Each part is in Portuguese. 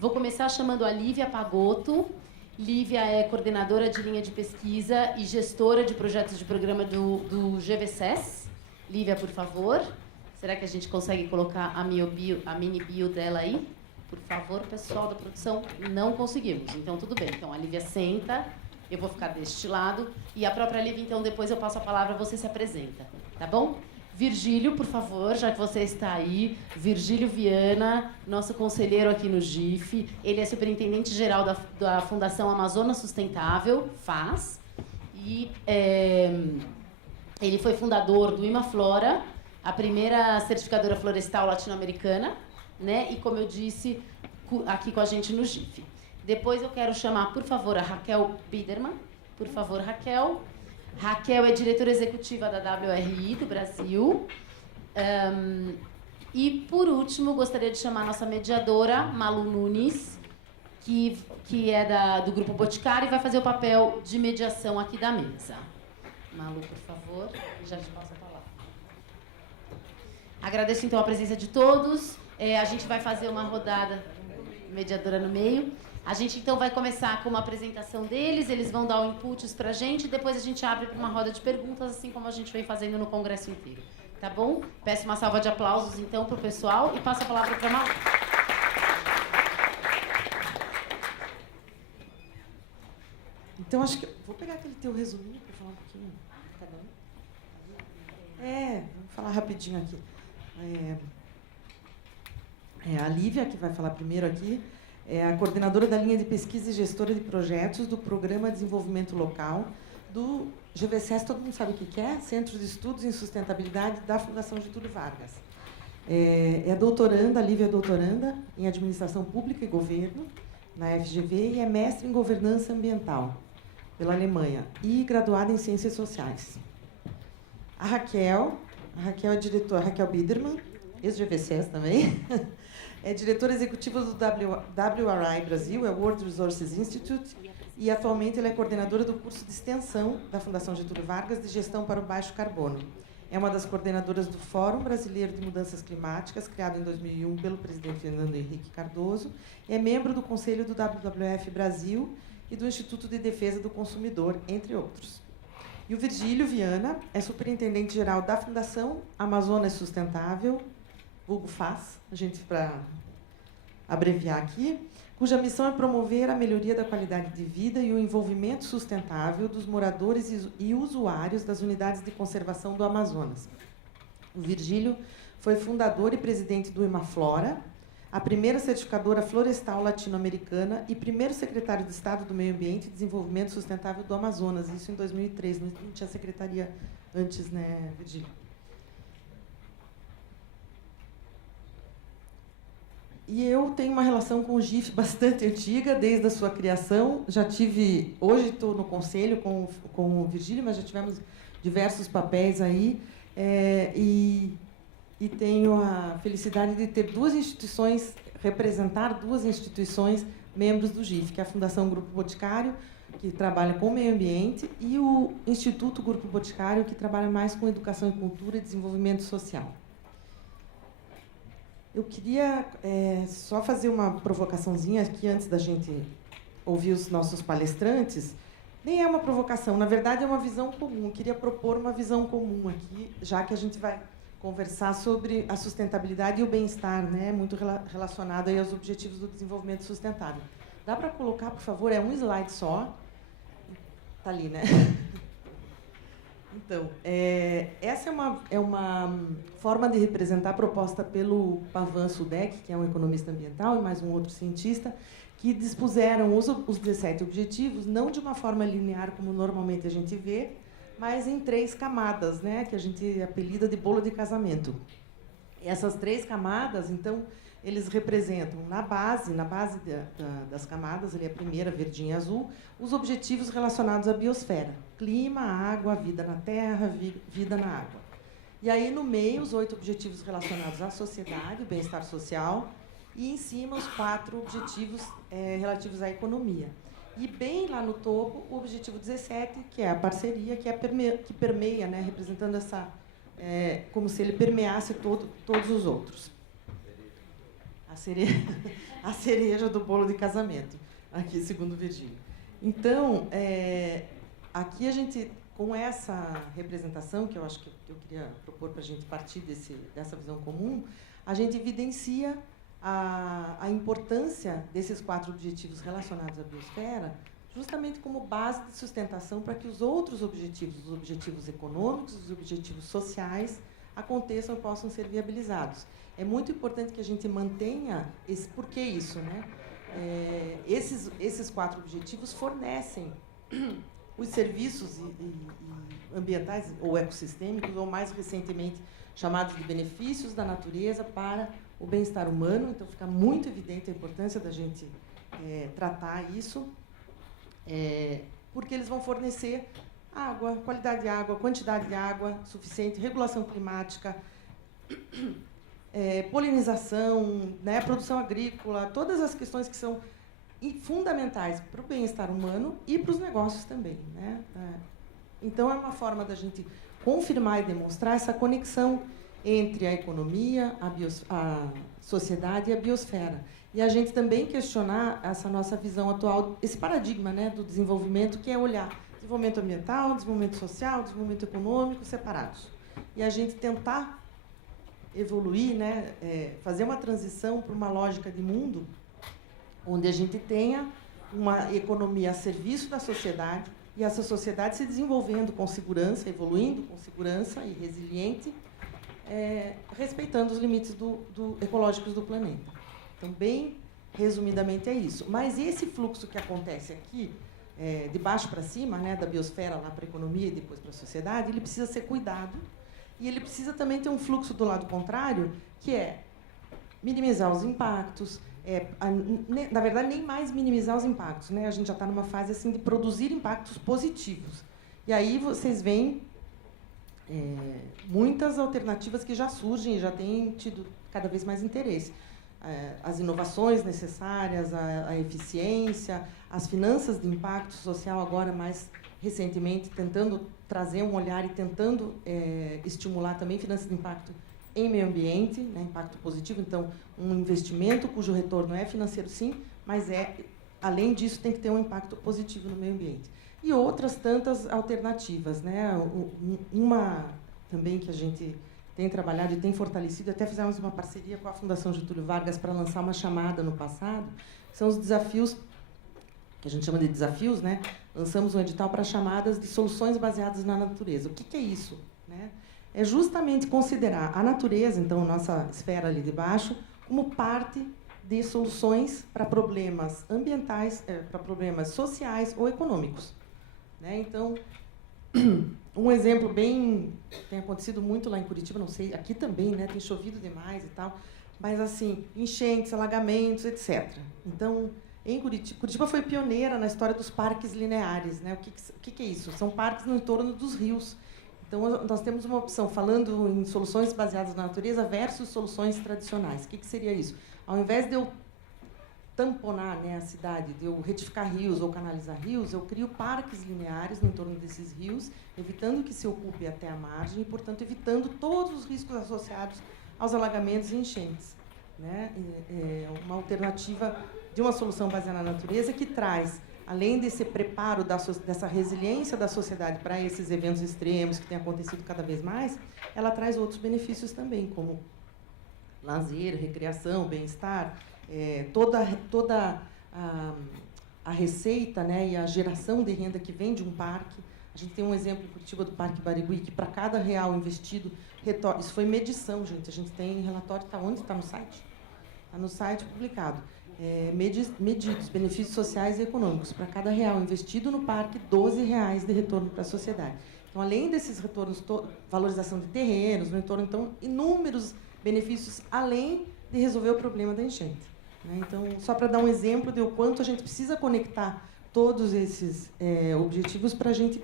Vou começar chamando a Lívia Pagotto. Lívia é coordenadora de linha de pesquisa e gestora de projetos de programa do GVSES. Lívia, por favor. Será que a gente consegue colocar a mini bio dela aí? Por favor, pessoal da produção. Não conseguimos, então tudo bem. Então a Lívia senta, eu vou ficar deste lado. E a própria Lívia, então, depois eu passo a palavra, você se apresenta. Tá bom? Virgílio, por favor, já que você está aí. Virgílio Viana, nosso conselheiro aqui no GIF. Ele é superintendente-geral da Fundação Amazônia Sustentável, FAS. E ele foi fundador do Imaflora, a primeira certificadora florestal latino-americana, né? E, como eu disse, aqui com a gente no GIF. Depois eu quero chamar, por favor, a Raquel Biderman. Por favor, Raquel. Raquel é diretora executiva da WRI do Brasil. E, por último, gostaria de chamar a nossa mediadora, Malu Nunes, que é do Grupo Boticário e vai fazer o papel de mediação aqui da mesa. Malu, por favor, já te passo a palavra. Agradeço, então, a presença de todos. A gente vai fazer uma rodada, mediadora no meio. A gente, então, vai começar com uma apresentação deles, eles vão dar inputs para a gente, e depois a gente abre para uma roda de perguntas, assim como a gente vem fazendo no congresso inteiro. Tá bom? Peço uma salva de aplausos, então, para o pessoal e passo a palavra para a Malu. Então, acho que... Vou pegar aquele teu resuminho para falar um pouquinho. Tá bom? Vamos falar rapidinho aqui. A Lívia, que vai falar primeiro aqui, é a coordenadora da linha de pesquisa e gestora de projetos do Programa de Desenvolvimento Local do GVSES, todo mundo sabe o que é? Centro de Estudos em Sustentabilidade da Fundação Getúlio Vargas. A Lívia é doutoranda em Administração Pública e Governo, na FGV, e é mestre em Governança Ambiental, pela Alemanha, e graduada em Ciências Sociais. A Raquel é diretora, Raquel Biderman, ex-GVSES também, é diretora executiva do WRI Brasil, é World Resources Institute, e atualmente ela é coordenadora do curso de extensão da Fundação Getúlio Vargas de Gestão para o Baixo Carbono. É uma das coordenadoras do Fórum Brasileiro de Mudanças Climáticas, criado em 2001 pelo presidente Fernando Henrique Cardoso, é membro do Conselho do WWF Brasil e do Instituto de Defesa do Consumidor, entre outros. E o Virgílio Viana é superintendente-geral da Fundação Amazônia Sustentável, vulgo FAS, a gente para abreviar aqui, cuja missão é promover a melhoria da qualidade de vida e o envolvimento sustentável dos moradores e usuários das unidades de conservação do Amazonas. O Virgílio foi fundador e presidente do Imaflora, a primeira certificadora florestal latino-americana e primeiro secretário de Estado do Meio Ambiente e Desenvolvimento Sustentável do Amazonas, isso em 2003, não tinha secretaria antes, né, Virgílio? E eu tenho uma relação com o GIF bastante antiga, desde a sua criação. Hoje estou no conselho com o Virgílio, mas já tivemos diversos papéis aí. E tenho a felicidade de ter representar duas instituições membros do GIF, que é a Fundação Grupo Boticário, que trabalha com o meio ambiente, e o Instituto Grupo Boticário, que trabalha mais com educação e cultura e desenvolvimento social. Eu queria só fazer uma provocaçãozinha aqui antes da gente ouvir os nossos palestrantes. Nem é uma provocação, na verdade é uma visão comum. Eu queria propor uma visão comum aqui, já que a gente vai conversar sobre a sustentabilidade e o bem-estar, né, muito relacionado aí aos objetivos do desenvolvimento sustentável. Dá para colocar, por favor, um slide só. Está ali, né? Então, essa é uma forma de representar proposta pelo Pavan Sudek, que é um economista ambiental, e mais um outro cientista, que dispuseram os 17 objetivos, não de uma forma linear, como normalmente a gente vê, mas em 3 camadas, né, que a gente apelida de bolo de casamento. E essas 3 camadas, então, eles representam, na base das camadas, ali a primeira, verdinha e azul, os objetivos relacionados à biosfera. Clima, água, vida na terra, vida na água. E aí, no meio, os 8 objetivos relacionados à sociedade, o bem-estar social, e, em cima, os 4 objetivos relativos à economia. E, bem lá no topo, o objetivo 17, que é a parceria, que permeia, né, representando essa... como se ele permeasse todos os outros. a cereja do bolo de casamento, aqui, segundo Virgílio. Então, aqui a gente, com essa representação, que eu acho que eu queria propor para a gente partir dessa visão comum, a gente evidencia a importância desses 4 objetivos relacionados à biosfera, justamente como base de sustentação para que os outros objetivos, os objetivos econômicos, os objetivos sociais, aconteçam e possam ser viabilizados. É muito importante que a gente mantenha por que isso, né? Esses 4 objetivos fornecem os serviços ambientais ou ecossistêmicos, ou mais recentemente chamados de benefícios da natureza para o bem-estar humano. Então, fica muito evidente a importância da gente tratar isso, porque eles vão fornecer água, qualidade de água, quantidade de água suficiente, regulação climática, polinização, né, produção agrícola, todas as questões que são fundamentais para o bem-estar humano e para os negócios também, né? Então, é uma forma da gente confirmar e demonstrar essa conexão entre a economia, a sociedade e a biosfera. E a gente também questionar essa nossa visão atual, esse paradigma, né, do desenvolvimento, que é olhar desenvolvimento ambiental, desenvolvimento social, desenvolvimento econômico separados. E a gente tentar evoluir, né, fazer uma transição para uma lógica de mundo onde a gente tenha uma economia a serviço da sociedade e essa sociedade se desenvolvendo com segurança, evoluindo com segurança e resiliente, respeitando os limites ecológicos do planeta. Então, bem resumidamente, é isso. Mas esse fluxo que acontece aqui, de baixo para cima, né, da biosfera lá para a economia e depois para a sociedade, ele precisa ser cuidado e ele precisa também ter um fluxo do lado contrário, que é minimizar os impactos, na verdade, nem mais minimizar os impactos, né? A gente já está numa fase assim de produzir impactos positivos. E aí vocês veem muitas alternativas que já surgem e já têm tido cada vez mais interesse. As inovações necessárias, a eficiência, as finanças de impacto social, agora mais recentemente, tentando trazer um olhar e tentando estimular também finanças de impacto em meio ambiente, né, impacto positivo. Então, um investimento cujo retorno é financeiro, sim, mas além disso, tem que ter um impacto positivo no meio ambiente. E outras tantas alternativas, né? Uma também que a gente tem trabalhado e tem fortalecido, até fizemos uma parceria com a Fundação Getúlio Vargas para lançar uma chamada no passado, são os desafios, que a gente chama de desafios, né? Lançamos um edital para chamadas de soluções baseadas na natureza. O que é isso, né? É justamente considerar a natureza, então, nossa esfera ali de baixo, como parte de soluções para problemas ambientais, para problemas sociais ou econômicos, né? Então, um exemplo tem acontecido muito lá em Curitiba, não sei, aqui também, né? Tem chovido demais e tal, mas assim, enchentes, alagamentos, etc. Então, em Curitiba foi pioneira na história dos parques lineares, né? O que é isso? São parques no entorno dos rios. Então, nós temos uma opção, falando em soluções baseadas na natureza versus soluções tradicionais. O que seria isso? Ao invés de eu tamponar, né, a cidade, de eu retificar rios ou canalizar rios, eu crio parques lineares no entorno desses rios, evitando que se ocupe até a margem e, portanto, evitando todos os riscos associados aos alagamentos e enchentes, né? É uma alternativa de uma solução baseada na natureza que traz, além desse preparo dessa resiliência da sociedade para esses eventos extremos que têm acontecido cada vez mais, ela traz outros benefícios também, como lazer, recreação, bem-estar, toda a receita, né, e a geração de renda que vem de um parque. A gente tem um exemplo em Curitiba do Parque Barigui, que para cada real investido, isso foi medição, gente. A gente tem relatório, onde está no site? Está no site publicado. Medidos, benefícios sociais e econômicos. Para cada real investido no parque, R$12 de retorno para a sociedade. Então, além desses retornos, valorização de terrenos, no entorno, então, inúmeros benefícios, além de resolver o problema da enchente, né? Então, só para dar um exemplo de o quanto a gente precisa conectar todos esses objetivos para a gente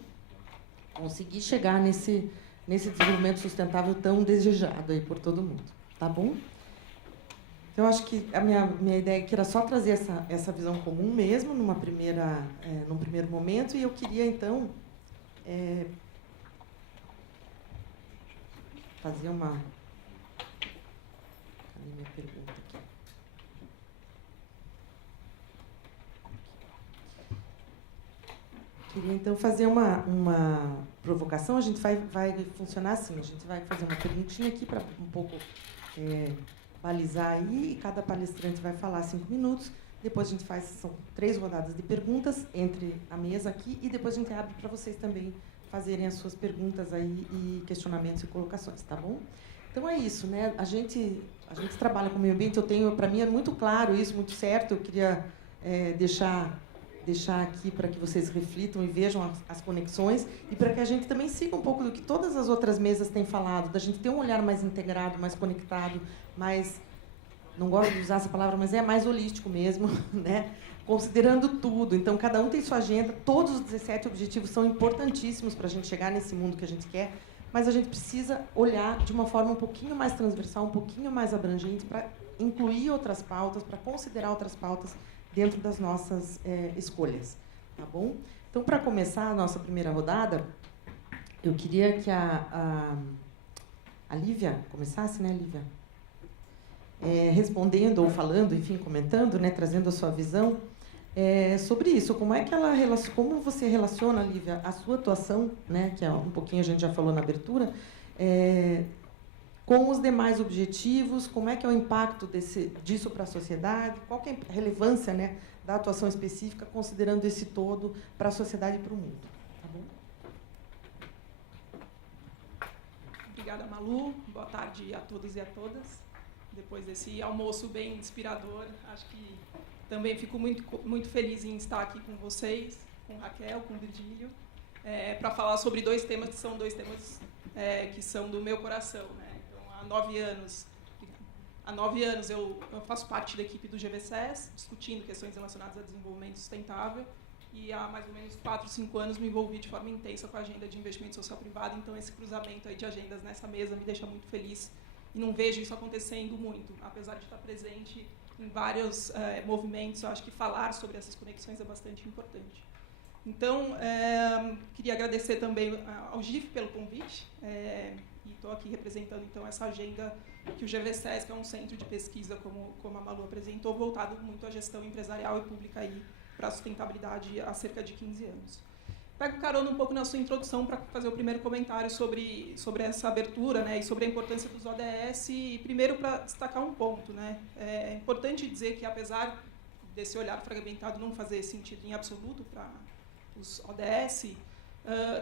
conseguir chegar nesse desenvolvimento sustentável tão desejado aí por todo mundo. Tá bom? Então, eu acho que a minha ideia aqui era só trazer essa visão comum mesmo, num primeiro momento, e eu queria, então, fazer uma... Cadê minha pergunta aqui? Queria, então, fazer uma provocação. A gente vai funcionar assim. A gente vai fazer uma perguntinha aqui para um pouco balizar aí. E cada palestrante vai falar 5 minutos. Depois a gente são 3 rodadas de perguntas entre a mesa aqui. E depois a gente abre para vocês também fazerem as suas perguntas aí e questionamentos e colocações, tá bom? Então, é isso, né? A gente trabalha com o meio ambiente. Para mim, é muito claro isso, muito certo. Eu queria deixar aqui para que vocês reflitam e vejam as conexões e para que a gente também siga um pouco do que todas as outras mesas têm falado, da gente ter um olhar mais integrado, mais conectado, mais, não gosto de usar essa palavra, mas é mais holístico mesmo, né? Considerando tudo. Então, cada um tem sua agenda, todos os 17 objetivos são importantíssimos para a gente chegar nesse mundo que a gente quer, mas a gente precisa olhar de uma forma um pouquinho mais transversal, um pouquinho mais abrangente, para incluir outras pautas, para considerar outras pautas dentro das nossas escolhas, tá bom? Então, para começar a nossa primeira rodada, eu queria que a Lívia começasse, né, Lívia? Respondendo ou falando, enfim, comentando, né, trazendo a sua visão sobre isso. Como você relaciona, Lívia, a sua atuação, né, que um pouquinho a gente já falou na abertura, com os demais objetivos, como é que é o impacto disso para a sociedade, qual que é a relevância, né, da atuação específica, considerando esse todo para a sociedade e para o mundo. Tá bom? Obrigada, Malu. Boa tarde a todos e a todas. Depois desse almoço bem inspirador, acho que também fico muito feliz em estar aqui com vocês, com Raquel, com Virgílio, para falar sobre 2 temas que são 2 temas que são do meu coração, né? Há 9 anos eu faço parte da equipe do GVSS, discutindo questões relacionadas a desenvolvimento sustentável, e há mais ou menos 4, 5 anos me envolvi de forma intensa com a agenda de investimento social privado, então esse cruzamento aí de agendas nessa mesa me deixa muito feliz, e não vejo isso acontecendo muito, apesar de estar presente em vários movimentos. Eu acho que falar sobre essas conexões é bastante importante. Então, queria agradecer também ao GIF pelo convite, e estou aqui representando, então, essa agenda que o GVSS, que é um centro de pesquisa, como a Malu apresentou, voltado muito à gestão empresarial e pública para a sustentabilidade há cerca de 15 anos. Pego carona um pouco na sua introdução para fazer o primeiro comentário sobre essa abertura, né, e sobre a importância dos ODS, e primeiro para destacar um ponto, né. É importante dizer que, apesar desse olhar fragmentado não fazer sentido em absoluto para os ODS,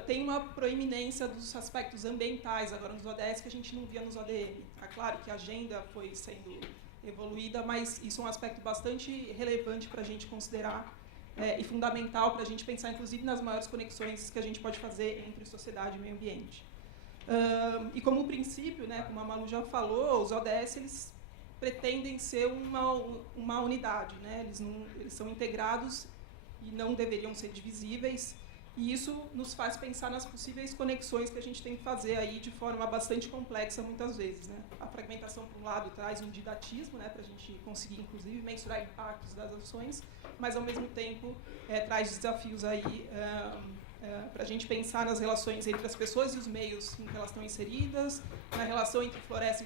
tem uma proeminência dos aspectos ambientais agora nos ODS que a gente não via nos ODM. É claro que a agenda foi sendo evoluída, mas isso é um aspecto bastante relevante para a gente considerar e fundamental para a gente pensar, inclusive, nas maiores conexões que a gente pode fazer entre sociedade e meio ambiente. E como princípio, né, como a Malu já falou, os ODS eles pretendem ser uma unidade, né? Eles são integrados e não deveriam ser divisíveis. E isso nos faz pensar nas possíveis conexões que a gente tem que fazer aí de forma bastante complexa, muitas vezes, né? A fragmentação, por um lado, traz um didatismo, né, para a gente conseguir, inclusive, mensurar impactos das ações, mas, ao mesmo tempo, traz desafios aí para a gente pensar nas relações entre as pessoas e os meios em que elas estão inseridas, na relação entre floresta,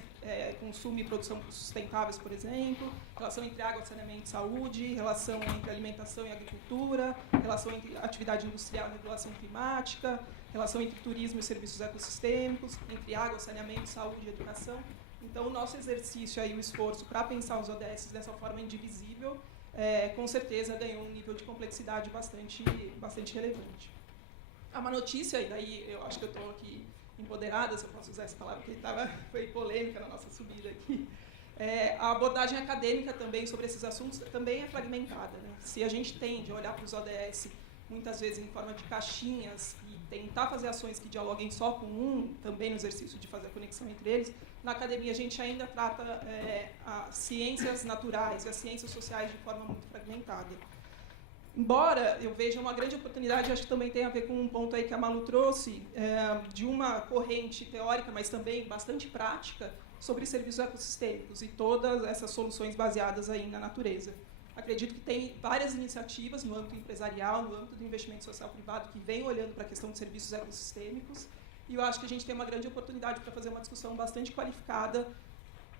consumo e produção sustentáveis, por exemplo, relação entre água, saneamento e saúde, relação entre alimentação e agricultura, relação entre atividade industrial e regulação climática, relação entre turismo e serviços ecossistêmicos, entre água, saneamento, saúde e educação. Então, o nosso exercício, aí, o esforço para pensar os ODS dessa forma indivisível, com certeza ganhou um nível de complexidade bastante relevante. Há uma notícia, e daí eu acho que eu estou aqui empoderada, se eu posso usar essa palavra, porque foi polêmica na nossa subida aqui. A abordagem acadêmica também sobre esses assuntos também é fragmentada, né? Se a gente tende a olhar para os ODS muitas vezes em forma de caixinhas e tentar fazer ações que dialoguem só com também no exercício de fazer a conexão entre eles, na academia a gente ainda trata as ciências naturais e as ciências sociais de forma muito fragmentada. Embora eu veja uma grande oportunidade, acho que também tem a ver com um ponto aí que a Malu trouxe, de uma corrente teórica, mas também bastante prática, sobre serviços ecossistêmicos e todas essas soluções baseadas aí na natureza. Acredito que tem várias iniciativas no âmbito empresarial, no âmbito do investimento social privado, que vem olhando para a questão de serviços ecossistêmicos, e eu acho que a gente tem uma grande oportunidade para fazer uma discussão bastante qualificada,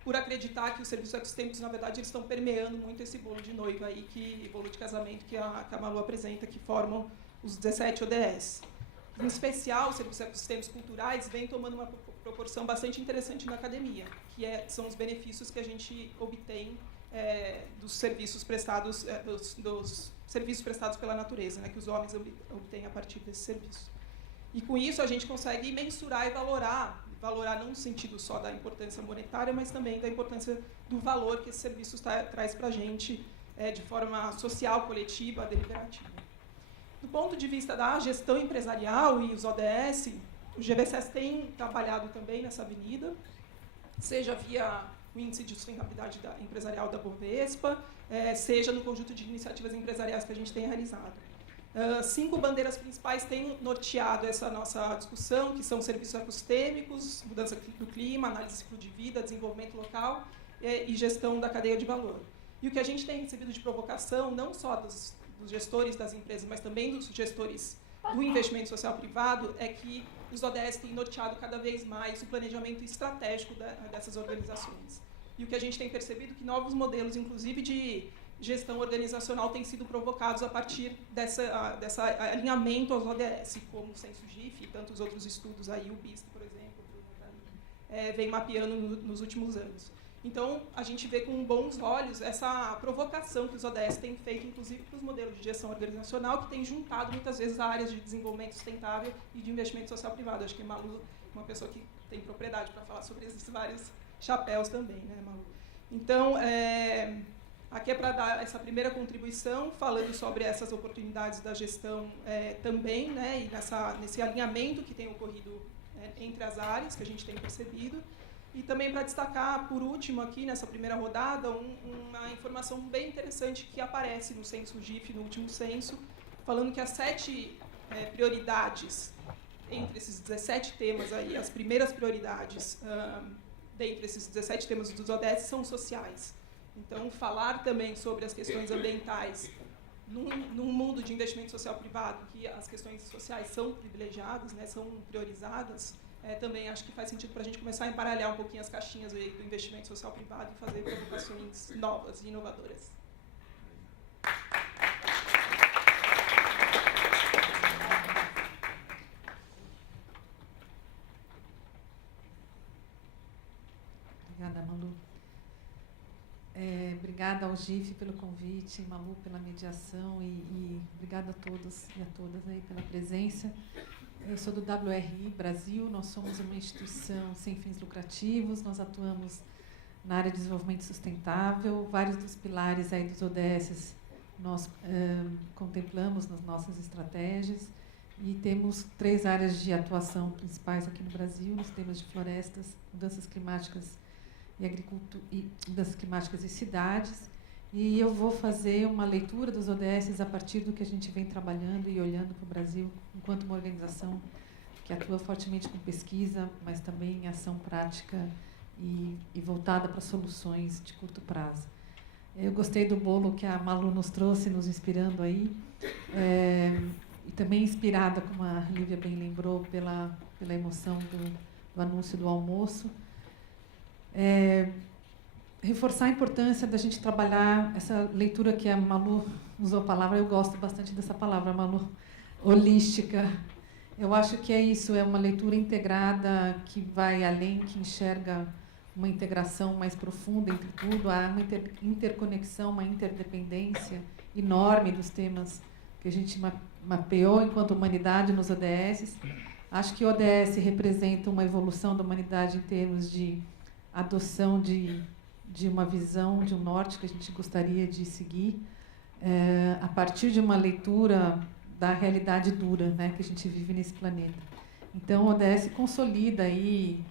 por acreditar que os serviços ecossistêmicos, na verdade, eles estão permeando muito esse bolo de noiva aí, bolo de casamento que a Malu apresenta, que formam os 17 ODS. Em especial, os serviços ecossistemas culturais vêm tomando uma proporção bastante interessante na academia, que são os benefícios que a gente obtém dos serviços prestados, dos serviços prestados pela natureza, né, que os homens obtêm a partir desse serviço. E com isso a gente consegue mensurar e valorar não no sentido só da importância monetária, mas também da importância do valor que esse serviço traz para a gente de forma social, coletiva, deliberativa. Do ponto de vista da gestão empresarial e os ODS, o GVSS tem trabalhado também nessa avenida, seja via o Índice de Sustentabilidade Empresarial da Bovespa, seja no conjunto de iniciativas empresariais que a gente tem realizado. 5 bandeiras principais têm norteado essa nossa discussão, que são serviços ecossistêmicos, mudança do clima, análise de ciclo de vida, desenvolvimento local e gestão da cadeia de valor. E o que a gente tem recebido de provocação, não só dos gestores das empresas, mas também dos gestores do investimento social privado, é que os ODS têm norteado cada vez mais o planejamento estratégico dessas organizações. E o que a gente tem percebido é que novos modelos, inclusive de gestão organizacional, têm sido provocados a partir dessa alinhamento aos ODS, como o Censo GIF e tantos outros estudos, aí, o BISC, por exemplo, vem mapeando nos últimos anos. Então, a gente vê com bons olhos essa provocação que os ODS têm feito, inclusive para os modelos de gestão organizacional, que têm juntado muitas vezes áreas de desenvolvimento sustentável e de investimento social privado. Acho que Malu é uma pessoa que tem propriedade para falar sobre esses vários chapéus também, né, Malu? Então, aqui é para dar essa primeira contribuição, falando sobre essas oportunidades da gestão também, né, e nesse alinhamento que tem ocorrido entre as áreas que a gente tem percebido. E também para destacar, por último, aqui nessa primeira rodada, uma informação bem interessante que aparece no Censo GIF, no último censo, falando que as 7 prioridades, entre esses 17 temas, aí, as primeiras prioridades dentre esses 17 temas dos ODS são sociais. Então, falar também sobre as questões ambientais num mundo de investimento social privado, que as questões sociais são privilegiadas, né, são priorizadas, também acho que faz sentido para a gente começar a embaralhar um pouquinho as caixinhas aí do investimento social privado e fazer provocações novas e inovadoras. Obrigada, Malu. Obrigada ao GIF pelo convite, Malu pela mediação e obrigada a todos e a todas aí pela presença. Eu sou do WRI Brasil, nós somos uma instituição sem fins lucrativos, nós atuamos na área de desenvolvimento sustentável, vários dos pilares aí dos ODS nós contemplamos nas nossas estratégias e temos 3 áreas de atuação principais aqui no Brasil, nos temas de florestas, mudanças climáticas e agricultura, mudanças climáticas e cidades. E eu vou fazer uma leitura dos ODS a partir do que a gente vem trabalhando e olhando para o Brasil enquanto uma organização que atua fortemente com pesquisa, mas também em ação prática e voltada para soluções de curto prazo. Eu gostei do bolo que a Malu nos trouxe, nos inspirando aí, e também inspirada, como a Lívia bem lembrou, pela emoção do anúncio do almoço. Reforçar a importância da gente trabalhar essa leitura que a Malu usou a palavra, eu gosto bastante dessa palavra, Malu, holística. Eu acho que é isso, é uma leitura integrada que vai além, que enxerga uma integração mais profunda entre tudo, há uma interconexão, uma interdependência enorme dos temas que a gente mapeou enquanto humanidade nos ODS. Acho que o ODS representa uma evolução da humanidade em termos de adoção de uma visão, de um norte que a gente gostaria de seguir, a partir de uma leitura da realidade dura, né, que a gente vive nesse planeta. Então, o ODS consolida aí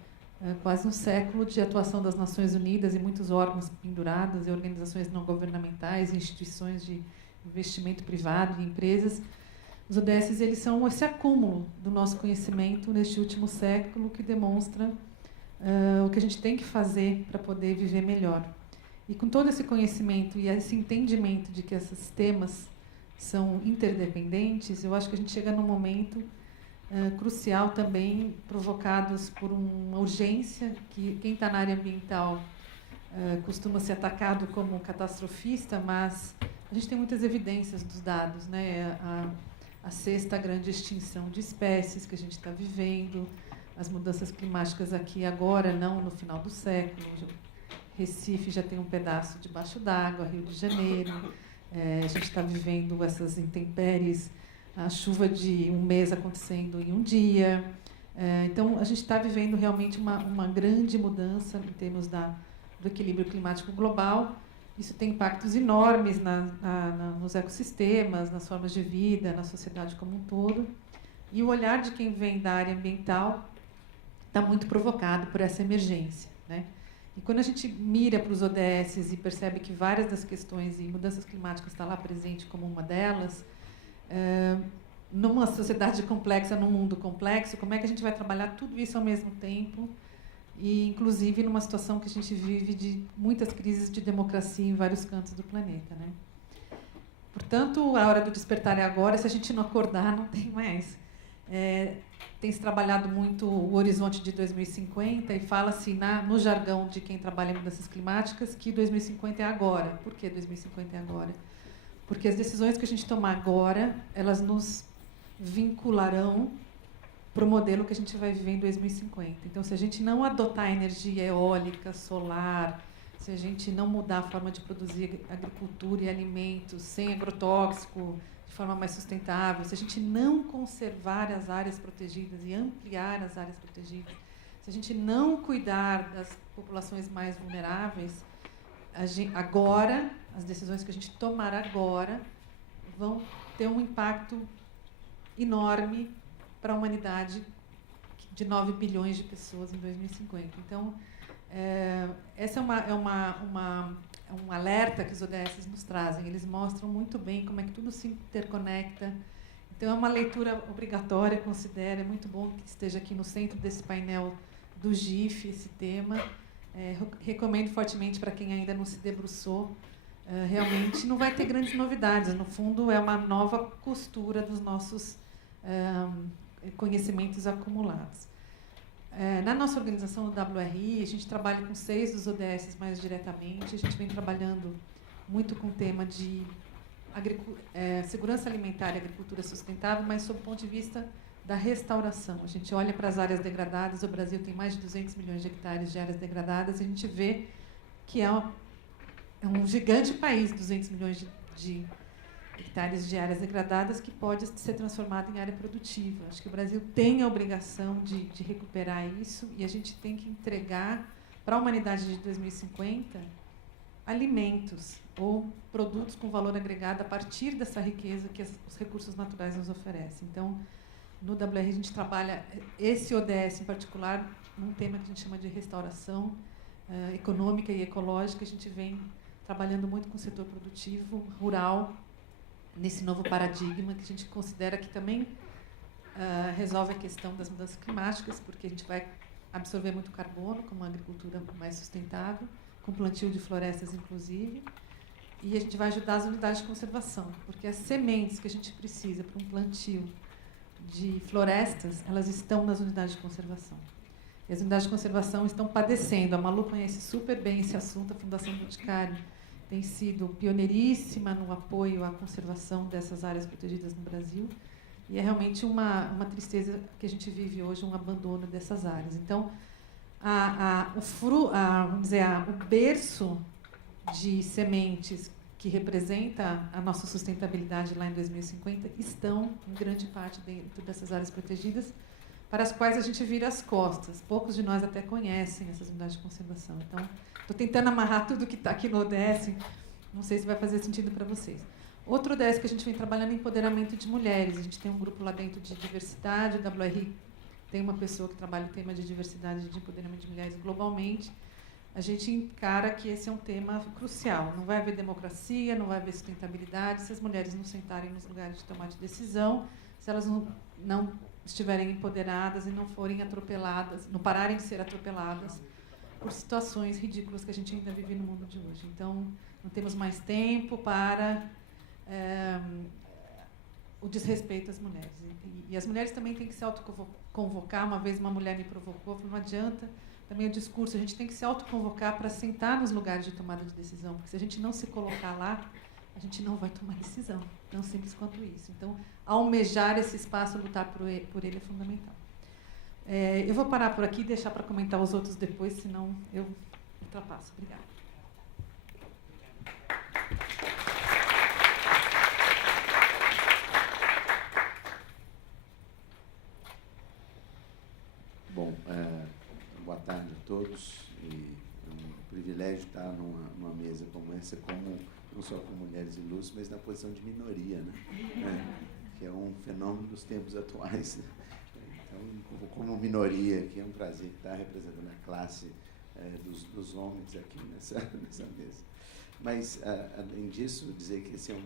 quase um século de atuação das Nações Unidas e muitos órgãos pendurados, e organizações não governamentais, instituições de investimento privado e empresas. Os ODS, eles são esse acúmulo do nosso conhecimento neste último século que demonstra o que a gente tem que fazer para poder viver melhor. E com todo esse conhecimento e esse entendimento de que esses temas são interdependentes, eu acho que a gente chega num momento crucial também, provocados por uma urgência, que quem está na área ambiental costuma ser atacado como catastrofista, mas a gente tem muitas evidências dos dados, né? a 6ª grande extinção de espécies que a gente está vivendo, as mudanças climáticas aqui agora, não no final do século. Recife já tem um pedaço debaixo d'água, Rio de Janeiro. A gente está vivendo essas intempéries, a chuva de um mês acontecendo em um dia. Então, a gente está vivendo realmente uma grande mudança em termos do equilíbrio climático global. Isso tem impactos enormes nos ecossistemas, nas formas de vida, na sociedade como um todo. E o olhar de quem vem da área ambiental está muito provocado por essa emergência, né? E quando a gente mira para os ODS e percebe que várias das questões e mudanças climáticas está lá presente como uma delas, numa sociedade complexa, num mundo complexo, como é que a gente vai trabalhar tudo isso ao mesmo tempo? E, inclusive, numa situação que a gente vive de muitas crises de democracia em vários cantos do planeta, né? Portanto, a hora do despertar é agora. Se a gente não acordar, não tem mais. Tem se trabalhado muito o horizonte de 2050 e fala-se no jargão de quem trabalha em mudanças climáticas que 2050 é agora. Por que 2050 é agora? Porque as decisões que a gente tomar agora, elas nos vincularão para o modelo que a gente vai viver em 2050. Então, se a gente não adotar energia eólica, solar, se a gente não mudar a forma de produzir agricultura e alimentos sem agrotóxico, de forma mais sustentável, se a gente não conservar as áreas protegidas e ampliar as áreas protegidas, se a gente não cuidar das populações mais vulneráveis, agora, as decisões que a gente tomar agora vão ter um impacto enorme para a humanidade de 9 bilhões de pessoas em 2050. Então, essa é um alerta que os ODS nos trazem. Eles mostram muito bem como é que tudo se interconecta. Então, é uma leitura obrigatória, considero. É muito bom que esteja aqui no centro desse painel do GIF, esse tema. Recomendo fortemente para quem ainda não se debruçou. Realmente não vai ter grandes novidades. No fundo, é uma nova costura dos nossos conhecimentos acumulados. Na nossa organização, no WRI, a gente trabalha com 6 dos ODS mais diretamente. A gente vem trabalhando muito com o tema de segurança alimentar e agricultura sustentável, mas sob o ponto de vista da restauração. A gente olha para as áreas degradadas. O Brasil tem mais de 200 milhões de hectares de áreas degradadas. E a gente vê que é um gigante país, 200 milhões de hectares de áreas degradadas, que pode ser transformado em área produtiva. Acho que o Brasil tem a obrigação de recuperar isso, e a gente tem que entregar para a humanidade de 2050 alimentos ou produtos com valor agregado a partir dessa riqueza que os recursos naturais nos oferecem. Então, no WR a gente trabalha esse ODS em particular num tema que a gente chama de restauração econômica e ecológica. A gente vem trabalhando muito com o setor produtivo, rural, nesse novo paradigma que a gente considera que também resolve a questão das mudanças climáticas, porque a gente vai absorver muito carbono com uma agricultura mais sustentável, com plantio de florestas, inclusive, e a gente vai ajudar as unidades de conservação, porque as sementes que a gente precisa para um plantio de florestas, elas estão nas unidades de conservação. E as unidades de conservação estão padecendo. A Malu conhece super bem esse assunto. A Fundação Boticário tem sido pioneiríssima no apoio à conservação dessas áreas protegidas no Brasil. E é realmente uma tristeza que a gente vive hoje, um abandono dessas áreas. Então, o berço de sementes que representa a nossa sustentabilidade lá em 2050 estão, em grande parte, dentro dessas áreas protegidas, para as quais a gente vira as costas. Poucos de nós até conhecem essas unidades de conservação. Então, estou tentando amarrar tudo que está aqui no ODS, não sei se vai fazer sentido para vocês. Outro ODS que a gente vem trabalhando é empoderamento de mulheres. A gente tem um grupo lá dentro de diversidade, o WRI tem uma pessoa que trabalha o tema de diversidade e de empoderamento de mulheres globalmente. A gente encara que esse é um tema crucial. Não vai haver democracia, não vai haver sustentabilidade se as mulheres não sentarem nos lugares de tomar de decisão, se elas não estiverem empoderadas e não forem atropeladas, não pararem de ser atropeladas por situações ridículas que a gente ainda vive no mundo de hoje. Então, não temos mais tempo para o desrespeito às mulheres. E as mulheres também têm que se autoconvocar. Uma vez uma mulher me provocou, falou, não adianta também o discurso, a gente tem que se autoconvocar para sentar nos lugares de tomada de decisão, porque se a gente não se colocar lá, a gente não vai tomar decisão. Tão simples quanto isso. Então, almejar esse espaço, lutar por ele é fundamental. Eu vou parar por aqui e deixar para comentar os outros depois, senão eu ultrapasso. Obrigada. Bom, boa tarde a todos. E é um privilégio estar numa mesa como essa, não só com mulheres ilustres, mas na posição de minoria, né? Que é um fenômeno dos tempos atuais. Então, como minoria, aqui é um prazer estar representando a classe dos homens aqui nessa mesa. Mas, além disso, dizer que esse é um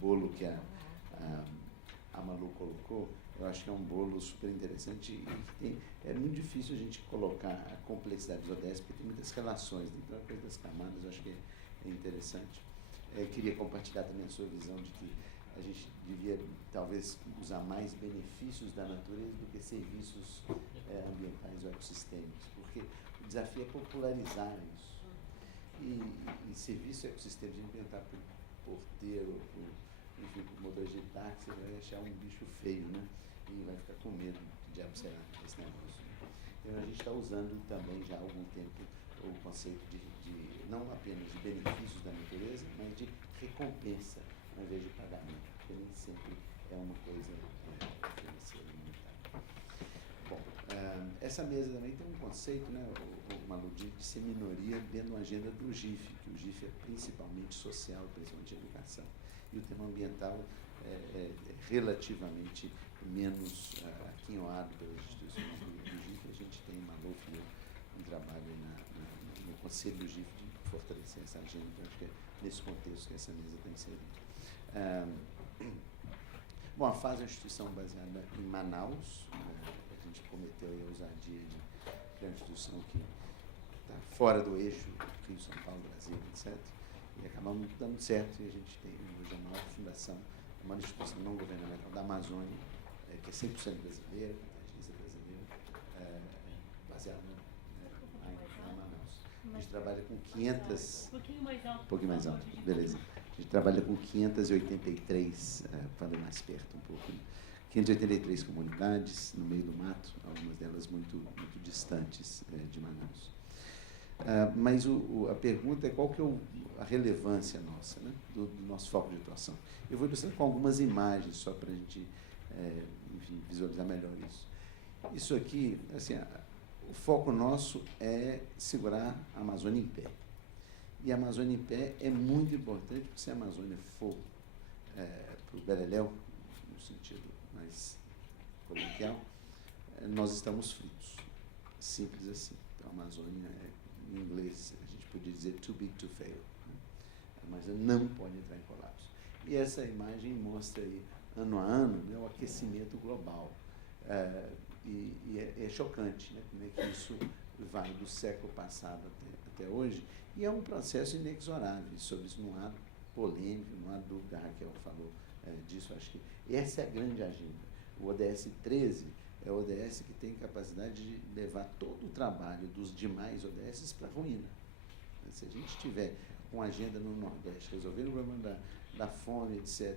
bolo que a Malu colocou, eu acho que é um bolo super interessante e é muito difícil a gente colocar a complexidade dos ODS, porque tem muitas relações, tem todas as camadas, eu acho que é interessante. Queria compartilhar também a sua visão de que a gente devia, talvez, usar mais benefícios da natureza do que serviços ambientais ou ecossistêmicos, porque o desafio é popularizar isso. E serviço e ecossistema, de inventar por porteiro, enfim, por motorista de táxi, você vai achar um bicho feio, né? E vai ficar com medo de diabo será esse negócio. Então, a gente está usando também já há algum tempo o conceito de não apenas de benefícios da natureza, mas de recompensa, ao invés de pagamento, porque nem sempre é uma coisa financeira monetária. Bom, essa mesa também tem um conceito, né, Malu, de ser minoria dentro da agenda do GIF, que o GIF é principalmente social, principalmente educação. E o tema ambiental é relativamente menos aquinhoado pelas instituições do GIF. A gente tem, Malu, um trabalho no Conselho do GIF de fortalecer essa agenda, que eu acho que é nesse contexto que essa mesa está inserida. Bom, a FAS é uma instituição baseada em Manaus. A gente cometeu a ousadia de criar uma instituição que está fora do eixo Rio, São Paulo, Brasil, etc. E acabamos dando certo, e a gente tem hoje a maior fundação, uma instituição não governamental da Amazônia, que é 100% brasileira, com agência brasileira, baseada em Manaus. A gente trabalha com 500... Um pouquinho mais alto, beleza. A gente trabalha com 583, para ir mais perto um pouco, 583 comunidades no meio do mato, algumas delas muito distantes de Manaus. Mas a pergunta é qual que é a relevância nossa, né, do nosso foco de atuação. Eu vou ilustrar com algumas imagens, só para a gente enfim, visualizar melhor isso. Isso aqui, assim, o foco nosso é segurar a Amazônia em pé. E a Amazônia em pé é muito importante, porque se a Amazônia for para o beleléu, no sentido mais coloquial, nós estamos fritos. Simples assim. Então, a Amazônia, em inglês, a gente podia dizer too big to fail. Né? A Amazônia não pode entrar em colapso. E essa imagem mostra aí, ano a ano, né, o aquecimento global. E é chocante, né, como é que isso vai do século passado até hoje. E é um processo inexorável. Sobre isso não há polêmica, não há dúvida. A Raquel falou disso. Acho que essa é a grande agenda. O ODS 13 é o ODS que tem capacidade de levar todo o trabalho dos demais ODS para a ruína. Se a gente tiver uma agenda no Nordeste, resolver o problema da fome, etc.,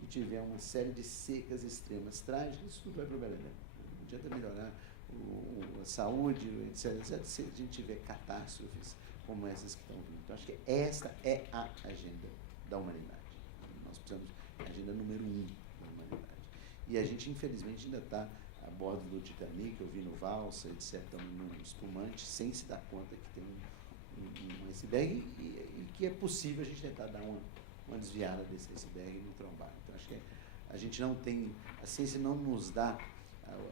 e tiver uma série de secas extremas trágicas, isso tudo vai para o beleléu. Não adianta melhorar a saúde, etc., se a gente tiver catástrofes como essas que estão vindo. Então, acho que esta é a agenda da humanidade. Nós precisamos da agenda número 1 da humanidade. E a gente, infelizmente, ainda está a bordo do Titanic, eu vi no Valsa, etc., no espumante, sem se dar conta que tem um iceberg e que é possível a gente tentar dar uma desviada desse iceberg e não trombar. Então, acho que a gente não tem, a ciência não nos dá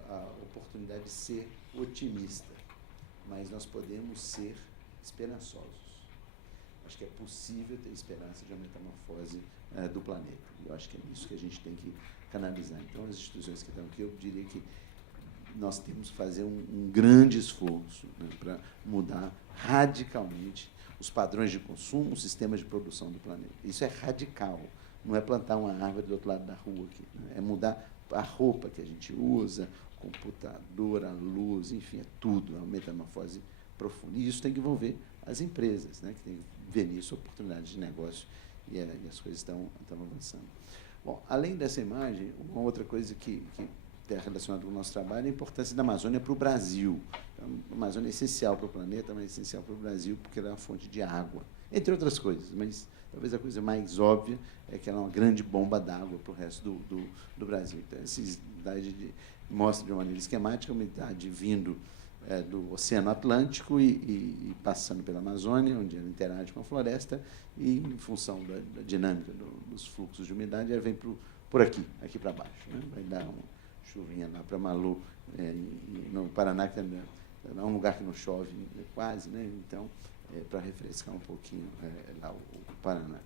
a oportunidade de ser otimista, mas nós podemos ser esperançosos. Acho que é possível ter esperança de uma metamorfose do planeta. Eu acho que é isso que a gente tem que canalizar. Então, as instituições que estão aqui, eu diria que nós temos que fazer um grande esforço, né, para mudar radicalmente os padrões de consumo, os sistemas de produção do planeta. Isso é radical. Não é plantar uma árvore do outro lado da rua aqui, né? É mudar a roupa que a gente usa, o computador, a luz, enfim, é tudo. É uma metamorfose profunda. E isso tem que envolver as empresas, né, que tem que ver nisso oportunidades de negócio e as coisas estão avançando. Bom, além dessa imagem, uma outra coisa que é relacionada com o nosso trabalho é a importância da Amazônia para o Brasil. Então, a Amazônia é essencial para o planeta, mas é essencial para o Brasil, porque ela é uma fonte de água, entre outras coisas, mas talvez a coisa mais óbvia é que ela é uma grande bomba d'água para o resto do Brasil. Então, essa umidade mostra de uma maneira esquemática a umidade vindo do Oceano Atlântico e passando pela Amazônia, onde ela interage com a floresta, e, em função da dinâmica dos fluxos de umidade, ela vem por aqui para baixo. Né? Vai dar uma chuvinha lá para Malu, no Paraná, que é um lugar que não chove quase, né? Então, para refrescar um pouquinho lá o Paraná.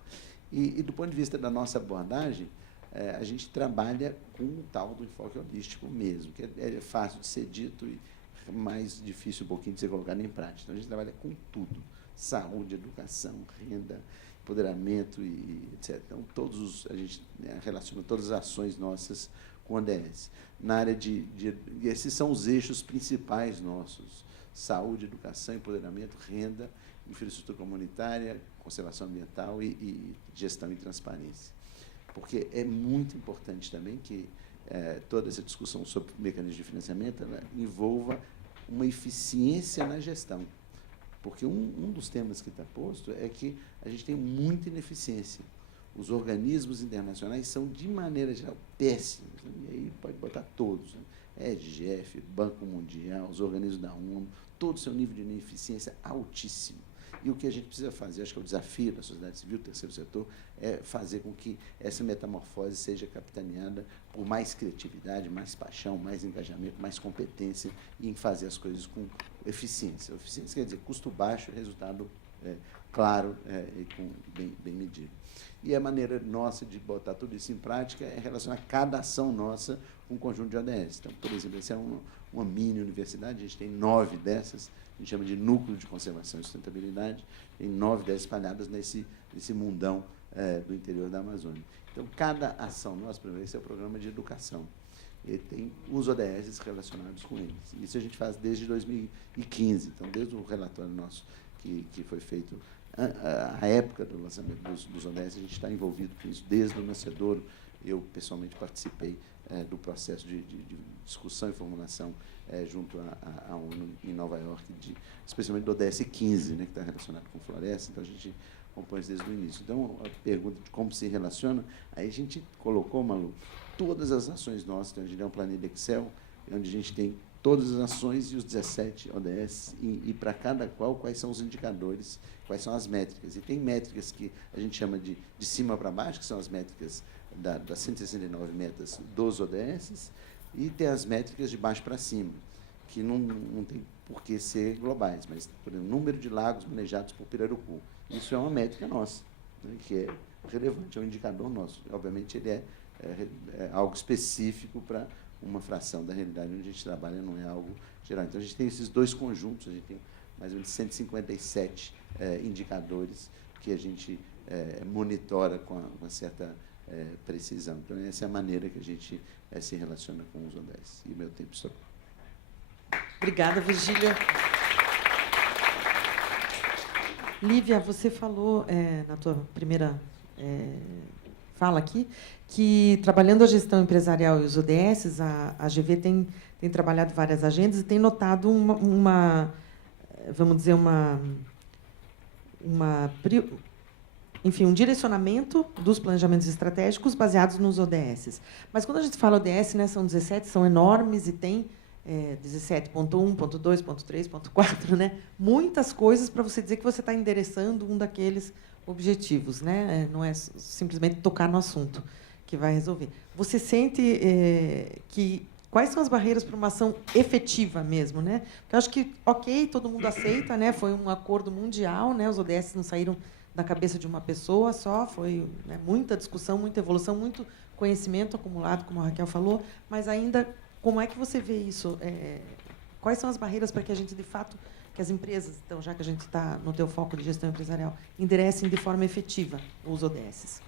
E, do ponto de vista da nossa abordagem, a gente trabalha com o tal do enfoque holístico mesmo, que é fácil de ser dito e mais difícil um pouquinho de ser colocado em prática. Então, a gente trabalha com tudo: saúde, educação, renda, empoderamento e etc. Então, a gente relaciona todas as ações nossas com o ODS. Na área e esses são os eixos principais nossos: saúde, educação, empoderamento, renda, infraestrutura comunitária, conservação ambiental e gestão e transparência. Porque é muito importante também que toda essa discussão sobre mecanismos de financiamento envolva uma eficiência na gestão. Porque um dos temas que está posto é que a gente tem muita ineficiência. Os organismos internacionais são, de maneira geral, péssimos. Né? E aí pode botar todos. Né? EGF, Banco Mundial, os organismos da ONU, todo o seu nível de ineficiência altíssimo. E o que a gente precisa fazer, acho que é o desafio da sociedade civil, do terceiro setor, é fazer com que essa metamorfose seja capitaneada por mais criatividade, mais paixão, mais engajamento, mais competência em fazer as coisas com eficiência. Eficiência quer dizer custo baixo, resultado claro e bem medido. E a maneira nossa de botar tudo isso em prática é relacionar cada ação nossa com um conjunto de ODS. Então, por exemplo, essa é uma mini universidade, a gente tem 9 dessas, a gente chama de núcleo de conservação e sustentabilidade, tem 9 dessas espalhadas nesse mundão do interior da Amazônia. Então, cada ação nossa, por exemplo, esse é o programa de educação, e tem os ODS relacionados com eles. Isso a gente faz desde 2015, então, desde o relatório nosso que foi feito à época do lançamento dos ODS, a gente está envolvido com isso desde o nascedouro. Eu, pessoalmente, participei do processo de discussão e formulação junto à ONU em Nova York, especialmente do ODS 15, né, que está relacionado com floresta. Então, a gente compõe isso desde o início. Então, a pergunta de como se relaciona, aí a gente colocou, Malu, todas as ações nossas. Então, a gente tem uma planilha Excel, onde a gente tem todas as ações e os 17 ODS, e para cada qual, quais são os indicadores, quais são as métricas. E tem métricas que a gente chama de cima para baixo, que são as métricas das 169 metas dos ODS, e tem as métricas de baixo para cima, que não tem por que ser globais, mas, por exemplo, número de lagos manejados por pirarucu. Isso é uma métrica nossa, né, que é relevante, é um indicador nosso. Obviamente, ele é algo específico para uma fração da realidade onde a gente trabalha, não é algo geral. Então, a gente tem esses dois conjuntos, a gente tem mais ou menos 157 indicadores que a gente monitora com uma certa precisão. Então, essa é a maneira que a gente se relaciona com os ODS. E o meu tempo estourou. Obrigada, Virgília. Lívia, você falou na tua primeira fala aqui que, trabalhando a gestão empresarial e os ODS, a GV tem trabalhado várias agendas e tem notado vamos dizer, enfim, um direcionamento dos planejamentos estratégicos baseados nos ODS. Mas, quando a gente fala ODS, né, são 17, são enormes e tem 17.1, ponto 2, ponto 3, ponto 4, né? Muitas coisas para você dizer que você está endereçando um daqueles objetivos, né? Não é simplesmente tocar no assunto que vai resolver. Você sente que quais são as barreiras para uma ação efetiva mesmo, né? Porque eu acho que, ok, todo mundo aceita, né? Foi um acordo mundial, né? Os ODS não saíram da cabeça de uma pessoa só, foi, né, muita discussão, muita evolução, muito conhecimento acumulado, como a Raquel falou, mas ainda, como é que você vê isso? Quais são as barreiras para que a gente, de fato, que as empresas, então, já que a gente está no teu foco de gestão empresarial, enderecem de forma efetiva os ODS?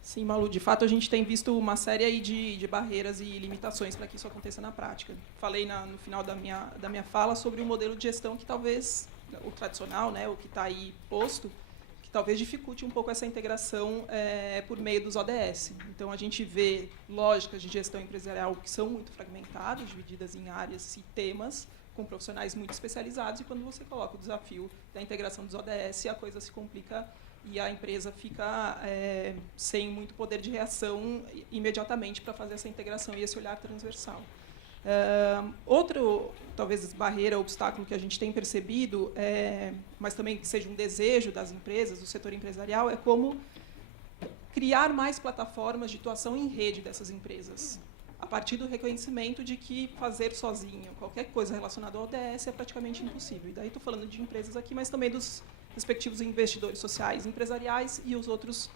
Sim, Malu, de fato a gente tem visto uma série aí de barreiras e limitações para que isso aconteça na prática. Falei no final da minha fala sobre o modelo de gestão que talvez, o tradicional, né, o que está aí posto, que talvez dificulte um pouco essa integração por meio dos ODS. Então, a gente vê lógicas de gestão empresarial que são muito fragmentadas, divididas em áreas e temas, com profissionais muito especializados, e quando você coloca o desafio da integração dos ODS, a coisa se complica e a empresa fica sem muito poder de reação imediatamente para fazer essa integração e esse olhar transversal. Outro, talvez, barreira, obstáculo que a gente tem percebido, mas também que seja um desejo das empresas, do setor empresarial, é como criar mais plataformas de atuação em rede dessas empresas, a partir do reconhecimento de que fazer sozinho qualquer coisa relacionada ao ODS é praticamente impossível. E daí estou falando de empresas aqui, mas também dos respectivos investidores sociais, empresariais e os outros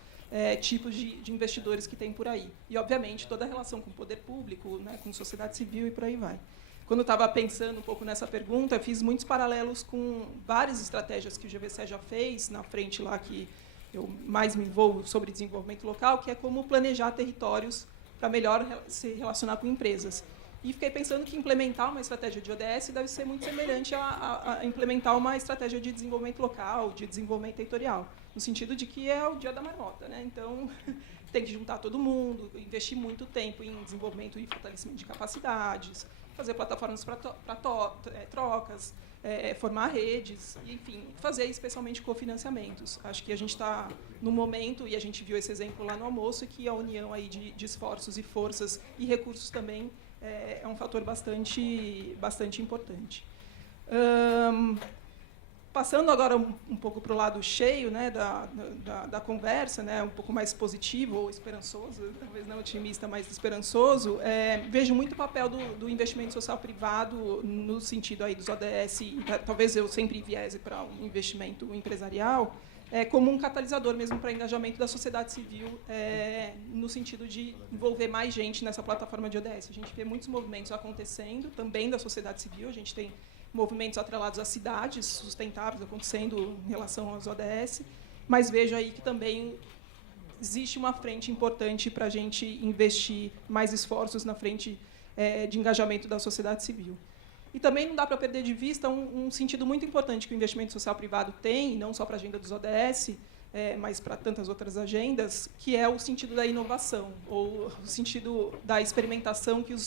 tipos de investidores que tem por aí. E, obviamente, toda a relação com o poder público, né, com sociedade civil e por aí vai. Quando eu estava pensando um pouco nessa pergunta, eu fiz muitos paralelos com várias estratégias que o GVC já fez, na frente lá que eu mais me envolvo sobre desenvolvimento local, que é como planejar territórios para melhor se relacionar com empresas. E fiquei pensando que implementar uma estratégia de ODS deve ser muito semelhante a implementar uma estratégia de desenvolvimento local, de desenvolvimento territorial, no sentido de que é o dia da marmota, né? Então, tem que juntar todo mundo, investir muito tempo em desenvolvimento e fortalecimento de capacidades, fazer plataformas para trocas, formar redes, e, enfim, fazer especialmente cofinanciamentos. Acho que a gente está no momento, e a gente viu esse exemplo lá no almoço, que a união aí de esforços e forças e recursos também é um fator bastante importante. Passando agora um pouco para o lado cheio, né, da conversa, né, um pouco mais positivo ou esperançoso, talvez não otimista, mas esperançoso, vejo muito o papel do investimento social privado no sentido aí dos ODS, e talvez eu sempre viesse para um investimento empresarial, como um catalisador mesmo para engajamento da sociedade civil, no sentido de envolver mais gente nessa plataforma de ODS. A gente vê muitos movimentos acontecendo, também da sociedade civil, a gente tem movimentos atrelados a cidades sustentáveis acontecendo em relação aos ODS, mas vejo aí que também existe uma frente importante para a gente investir mais esforços na frente de engajamento da sociedade civil. E também não dá para perder de vista um sentido muito importante que o investimento social privado tem, não só para a agenda dos ODS, mas para tantas outras agendas, que é o sentido da inovação, ou o sentido da experimentação que o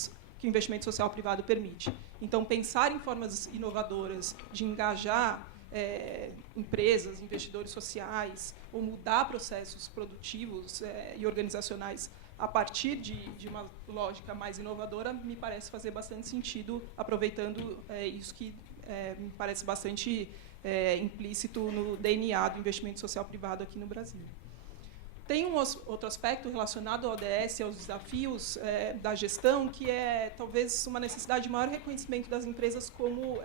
investimento social privado permite. Então, pensar em formas inovadoras de engajar empresas, investidores sociais, ou mudar processos produtivos e organizacionais a partir de uma lógica mais inovadora, me parece fazer bastante sentido, aproveitando isso que me parece bastante implícito no DNA do investimento social privado aqui no Brasil. Tem outro aspecto relacionado ao ODS e aos desafios da gestão, que é, talvez, uma necessidade de maior reconhecimento das empresas como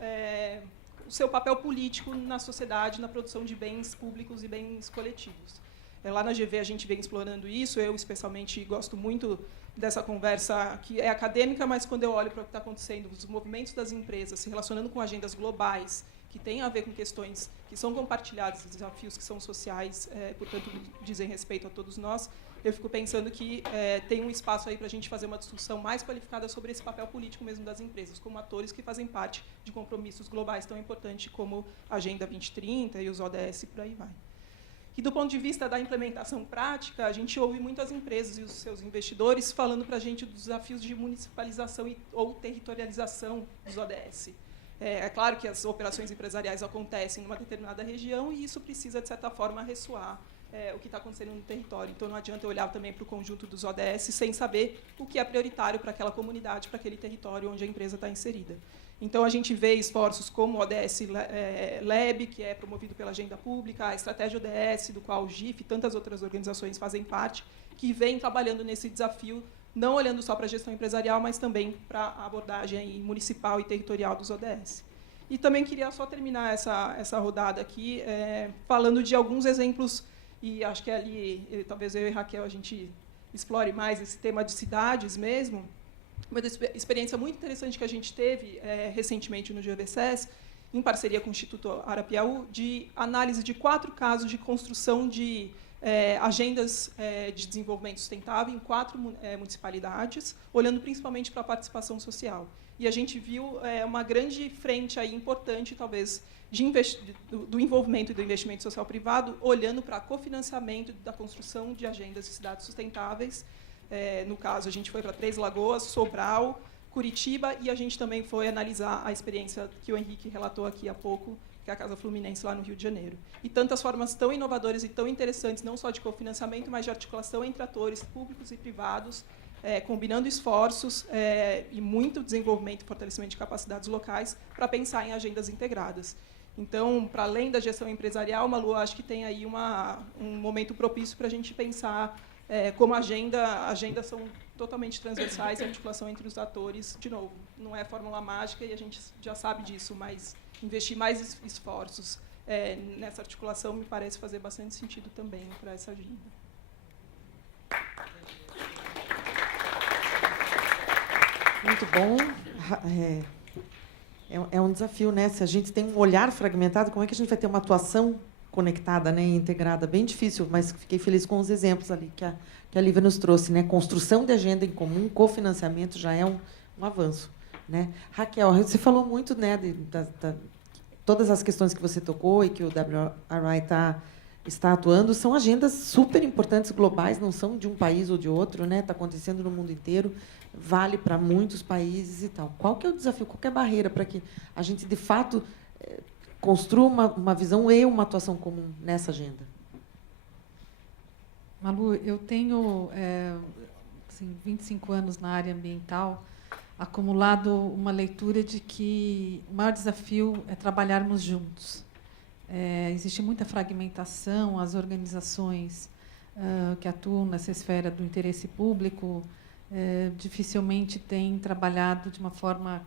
o seu papel político na sociedade, na produção de bens públicos e bens coletivos. Lá na GV a gente vem explorando isso, eu especialmente gosto muito dessa conversa que é acadêmica, mas quando eu olho para o que está acontecendo, os movimentos das empresas se relacionando com agendas globais, que têm a ver com questões que são compartilhadas, desafios que são sociais, portanto, dizem respeito a todos nós, eu fico pensando que tem um espaço aí para a gente fazer uma discussão mais qualificada sobre esse papel político mesmo das empresas, como atores que fazem parte de compromissos globais tão importantes como a Agenda 2030 e os ODS e por aí vai. E, do ponto de vista da implementação prática, a gente ouve muitas empresas e os seus investidores falando para a gente dos desafios de municipalização ou territorialização dos ODS. É claro que as operações empresariais acontecem numa determinada região e isso precisa, de certa forma, ressoar o que está acontecendo no território. Então, não adianta eu olhar também para o conjunto dos ODS sem saber o que é prioritário para aquela comunidade, para aquele território onde a empresa está inserida. Então, a gente vê esforços como o ODS Lab, que é promovido pela Agenda Pública, a Estratégia ODS, do qual o GIF e tantas outras organizações fazem parte, que vêm trabalhando nesse desafio, não olhando só para a gestão empresarial, mas também para a abordagem municipal e territorial dos ODS. E também queria só terminar essa rodada aqui falando de alguns exemplos, e acho que ali, talvez eu e Raquel, a gente explore mais esse tema de cidades mesmo. Uma experiência muito interessante que a gente teve recentemente no GVSES, em parceria com o Instituto Arapiaú, de análise de 4 casos de construção de agendas de desenvolvimento sustentável em 4 municipalidades, olhando principalmente para a participação social. E a gente viu uma grande frente aí importante, talvez, do envolvimento e do investimento social privado, olhando para cofinanciamento da construção de agendas de cidades sustentáveis. No caso, a gente foi para Três Lagoas, Sobral, Curitiba, e a gente também foi analisar a experiência que o Henrique relatou aqui há pouco, que é a Casa Fluminense, lá no Rio de Janeiro. E tantas formas tão inovadoras e tão interessantes, não só de cofinanciamento, mas de articulação entre atores públicos e privados, combinando esforços e muito desenvolvimento e fortalecimento de capacidades locais para pensar em agendas integradas. Então, para além da gestão empresarial, Malu, acho que tem aí um momento propício para a gente pensar como agendas são totalmente transversais, a articulação entre os atores, de novo, não é fórmula mágica e a gente já sabe disso, mas investir mais esforços nessa articulação me parece fazer bastante sentido também para essa agenda. Muito bom. É um desafio, né? Se a gente tem um olhar fragmentado, como é que a gente vai ter uma atuação conectada, né, integrada? Bem difícil, mas fiquei feliz com os exemplos ali que a Lívia nos trouxe, né? Construção de agenda em comum, cofinanciamento já é um avanço, né? Raquel, você falou muito, né, todas as questões que você tocou e que o WRI está atuando são agendas super importantes globais, não são de um país ou de outro, né? Está acontecendo no mundo inteiro, vale para muitos países e tal. Qual que é o desafio, qual que é a barreira para que a gente, de fato, construa uma visão e uma atuação comum nessa agenda? Malu, eu tenho 25 anos na área ambiental, acumulado uma leitura de que o maior desafio é trabalharmos juntos. Existe muita fragmentação, as organizações que atuam nessa esfera do interesse público dificilmente têm trabalhado de uma forma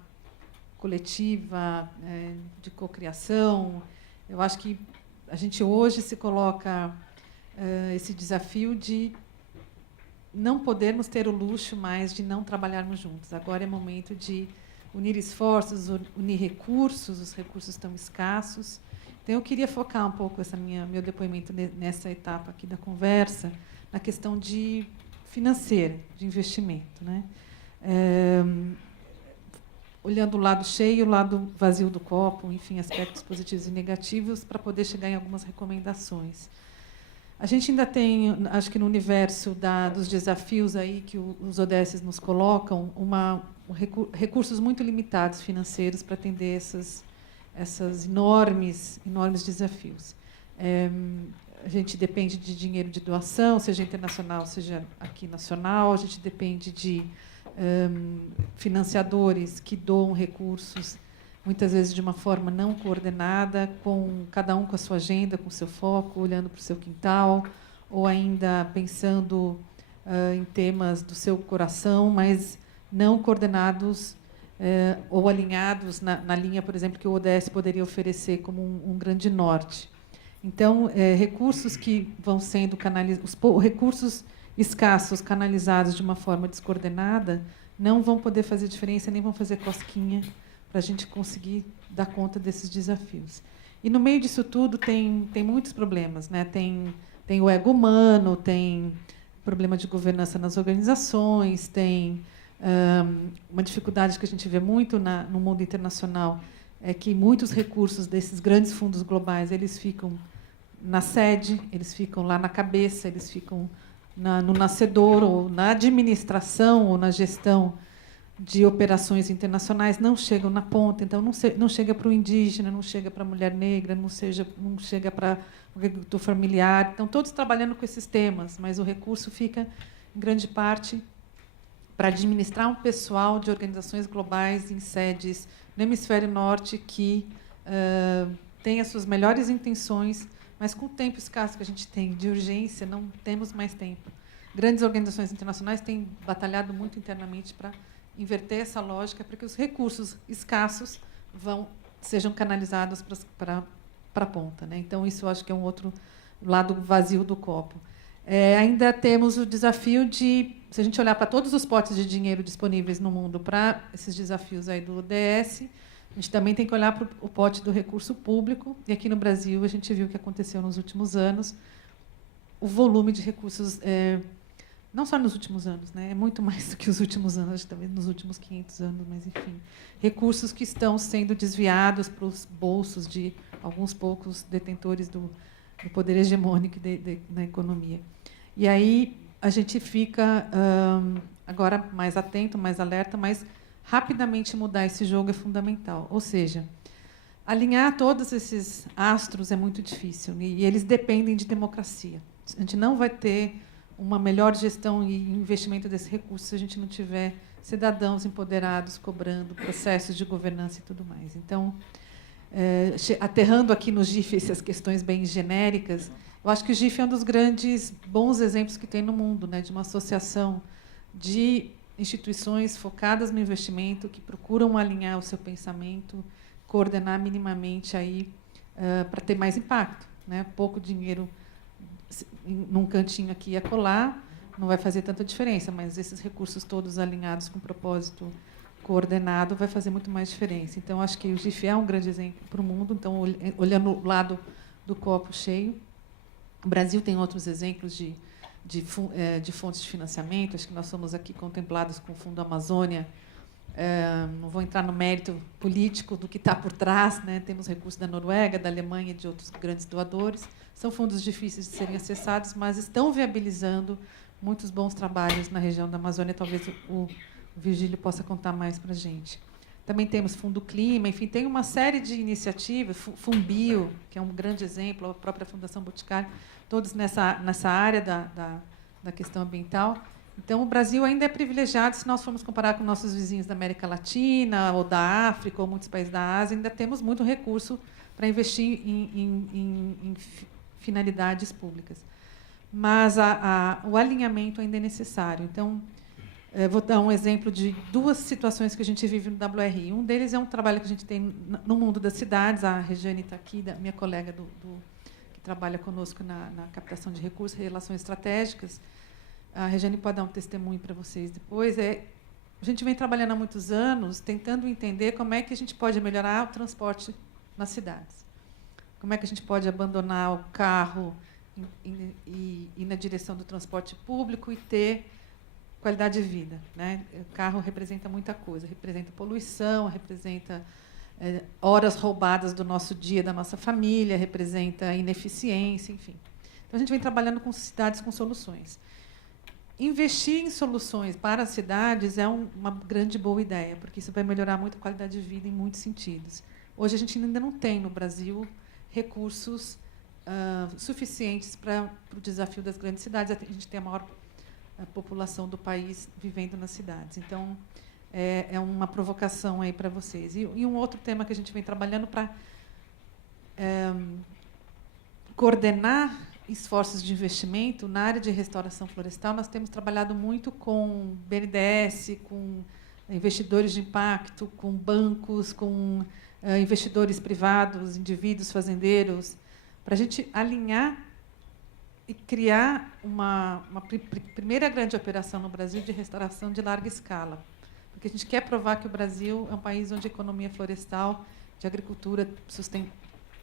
coletiva, de cocriação. Eu acho que a gente hoje se coloca esse desafio de não podermos ter o luxo mais de não trabalharmos juntos. Agora é momento de unir esforços, unir recursos, os recursos estão escassos. Então, eu queria focar um pouco meu depoimento nessa etapa aqui da conversa, na questão financeira, de investimento, né? Olhando o lado cheio e o lado vazio do copo, enfim, aspectos positivos e negativos, para poder chegar em algumas recomendações. A gente ainda tem, acho que no universo dos desafios aí que os ODS nos colocam, recursos muito limitados financeiros para atender essas enormes desafios. A gente depende de dinheiro de doação, seja internacional, seja aqui nacional. A gente depende de financiadores que doam recursos, muitas vezes de uma forma não coordenada, com cada um com a sua agenda, com o seu foco, olhando para o seu quintal, ou ainda pensando em temas do seu coração, mas não coordenados ou alinhados na linha, por exemplo, que o ODS poderia oferecer como um grande norte. Então, recursos que vão sendo canalizados, recursos escassos canalizados de uma forma descoordenada, não vão poder fazer diferença, nem vão fazer cosquinha para a gente conseguir dar conta desses desafios. E, no meio disso tudo, tem muitos problemas, né? Tem o ego humano, tem problema de governança nas organizações, tem uma dificuldade que a gente vê muito no mundo internacional, é que muitos recursos desses grandes fundos globais eles ficam na sede, eles ficam lá na cabeça, eles ficam no nascedor, ou na administração, ou na gestão de operações internacionais, não chegam na ponta. Então, não chega para o indígena, não chega para a mulher negra, não chega para o agricultor familiar. Estão todos trabalhando com esses temas, mas o recurso fica, em grande parte, para administrar um pessoal de organizações globais em sedes no hemisfério norte que tem as suas melhores intenções, mas com o tempo escasso que a gente tem de urgência, não temos mais tempo. Grandes organizações internacionais têm batalhado muito internamente para inverter essa lógica, para que os recursos escassos sejam canalizados para a ponta, né? Então, isso eu acho que é um outro lado vazio do copo. Ainda temos o desafio de, se a gente olhar para todos os potes de dinheiro disponíveis no mundo para esses desafios aí do ODS, a gente também tem que olhar para o pote do recurso público. E aqui no Brasil a gente viu o que aconteceu nos últimos anos. o volume de recursos, não só nos últimos anos, né? É muito mais do que os últimos anos, acho que talvez nos últimos 500 anos, mas, enfim, recursos que estão sendo desviados para os bolsos de alguns poucos detentores do poder hegemônico da economia. E aí a gente fica agora mais atento, mais alerta, mas rapidamente mudar esse jogo é fundamental. Ou seja, alinhar todos esses astros é muito difícil, e eles dependem de democracia. A gente não vai ter uma melhor gestão e investimento desse recurso se a gente não tiver cidadãos empoderados cobrando processos de governança e tudo mais. Então, aterrando aqui no GIF essas questões bem genéricas, eu acho que o GIF é um dos grandes bons exemplos que tem no mundo, né, de uma associação de instituições focadas no investimento, que procuram alinhar o seu pensamento, coordenar minimamente aí para ter mais impacto, né? Pouco dinheiro num cantinho aqui e acolá não vai fazer tanta diferença, mas esses recursos todos alinhados com um propósito coordenado vai fazer muito mais diferença. Então, acho que o GIF é um grande exemplo para o mundo. Então, olhando o lado do copo cheio, o Brasil tem outros exemplos de fontes de financiamento. Acho que nós somos aqui contemplados com o Fundo Amazônia. Não vou entrar no mérito político do que está por trás, né? Temos recursos da Noruega, da Alemanha e de outros grandes doadores. São fundos difíceis de serem acessados, mas estão viabilizando muitos bons trabalhos na região da Amazônia. Talvez o Virgílio possa contar mais para a gente. Também temos Fundo Clima, enfim, tem uma série de iniciativas, Fumbio, que é um grande exemplo, a própria Fundação Boticário, todos nessa área da questão ambiental. Então, o Brasil ainda é privilegiado, se nós formos comparar com nossos vizinhos da América Latina, ou da África, ou muitos países da Ásia, ainda temos muito recurso para investir em finalidades públicas. Mas o alinhamento ainda é necessário. Então, vou dar um exemplo de duas situações que a gente vive no WRI. Um deles é um trabalho que a gente tem no mundo das cidades. A Regiane está aqui, minha colega que trabalha conosco na captação de recursos e relações estratégicas. A Regiane pode dar um testemunho para vocês depois. A gente vem trabalhando há muitos anos tentando entender como é que a gente pode melhorar o transporte nas cidades. Como é que a gente pode abandonar o carro e ir na direção do transporte público e ter qualidade de vida, né? O carro representa muita coisa, representa poluição, representa horas roubadas do nosso dia, da nossa família, representa ineficiência, enfim. Então, a gente vem trabalhando com cidades com soluções. Investir em soluções para as cidades é uma grande boa ideia, porque isso vai melhorar muito a qualidade de vida em muitos sentidos. Hoje, a gente ainda não tem, no Brasil, recursos suficientes para o desafio das grandes cidades. A gente tem a maior população do país vivendo nas cidades. Então, é uma provocação aí para vocês. E um outro tema que a gente vem trabalhando para coordenar esforços de investimento na área de restauração florestal. Nós temos trabalhado muito com BNDES, com investidores de impacto, com bancos, com investidores privados, indivíduos, fazendeiros, para a gente alinhar e criar uma primeira grande operação no Brasil de restauração de larga escala. Porque a gente quer provar que o Brasil é um país onde a economia florestal, de agricultura,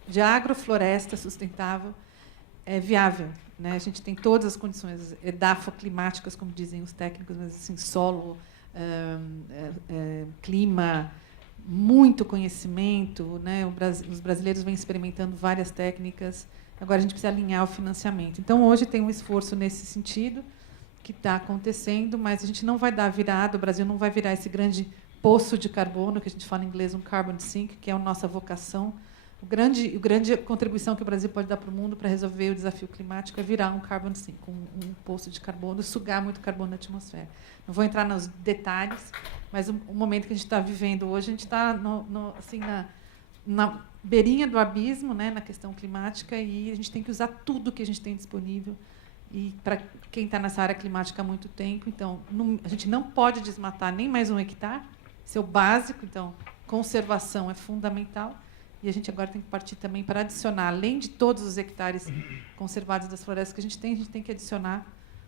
de agrofloresta sustentável, é viável, né? A gente tem todas as condições edafoclimáticas, como dizem os técnicos, mas assim, solo, clima, muito conhecimento, né? Os brasileiros vêm experimentando várias técnicas. Agora a gente precisa alinhar o financiamento. Então, hoje tem um esforço nesse sentido que está acontecendo, mas a gente não vai dar virada, o Brasil não vai virar esse grande poço de carbono, que a gente fala em inglês, um carbon sink, que é a nossa vocação. A grande contribuição que o Brasil pode dar para o mundo para resolver o desafio climático é virar um carbon sink, um poço de carbono, sugar muito carbono da atmosfera. Não vou entrar nos detalhes, mas o momento que a gente está vivendo hoje, a gente está assim, na beirinha do abismo, né, na questão climática, e a gente tem que usar tudo que a gente tem disponível. E para quem está nessa área climática há muito tempo, então, a gente não pode desmatar nem mais 1 hectare, isso é o básico, então, conservação é fundamental. E a gente agora tem que partir também para adicionar, além de todos os hectares conservados das florestas que a gente tem que adicionar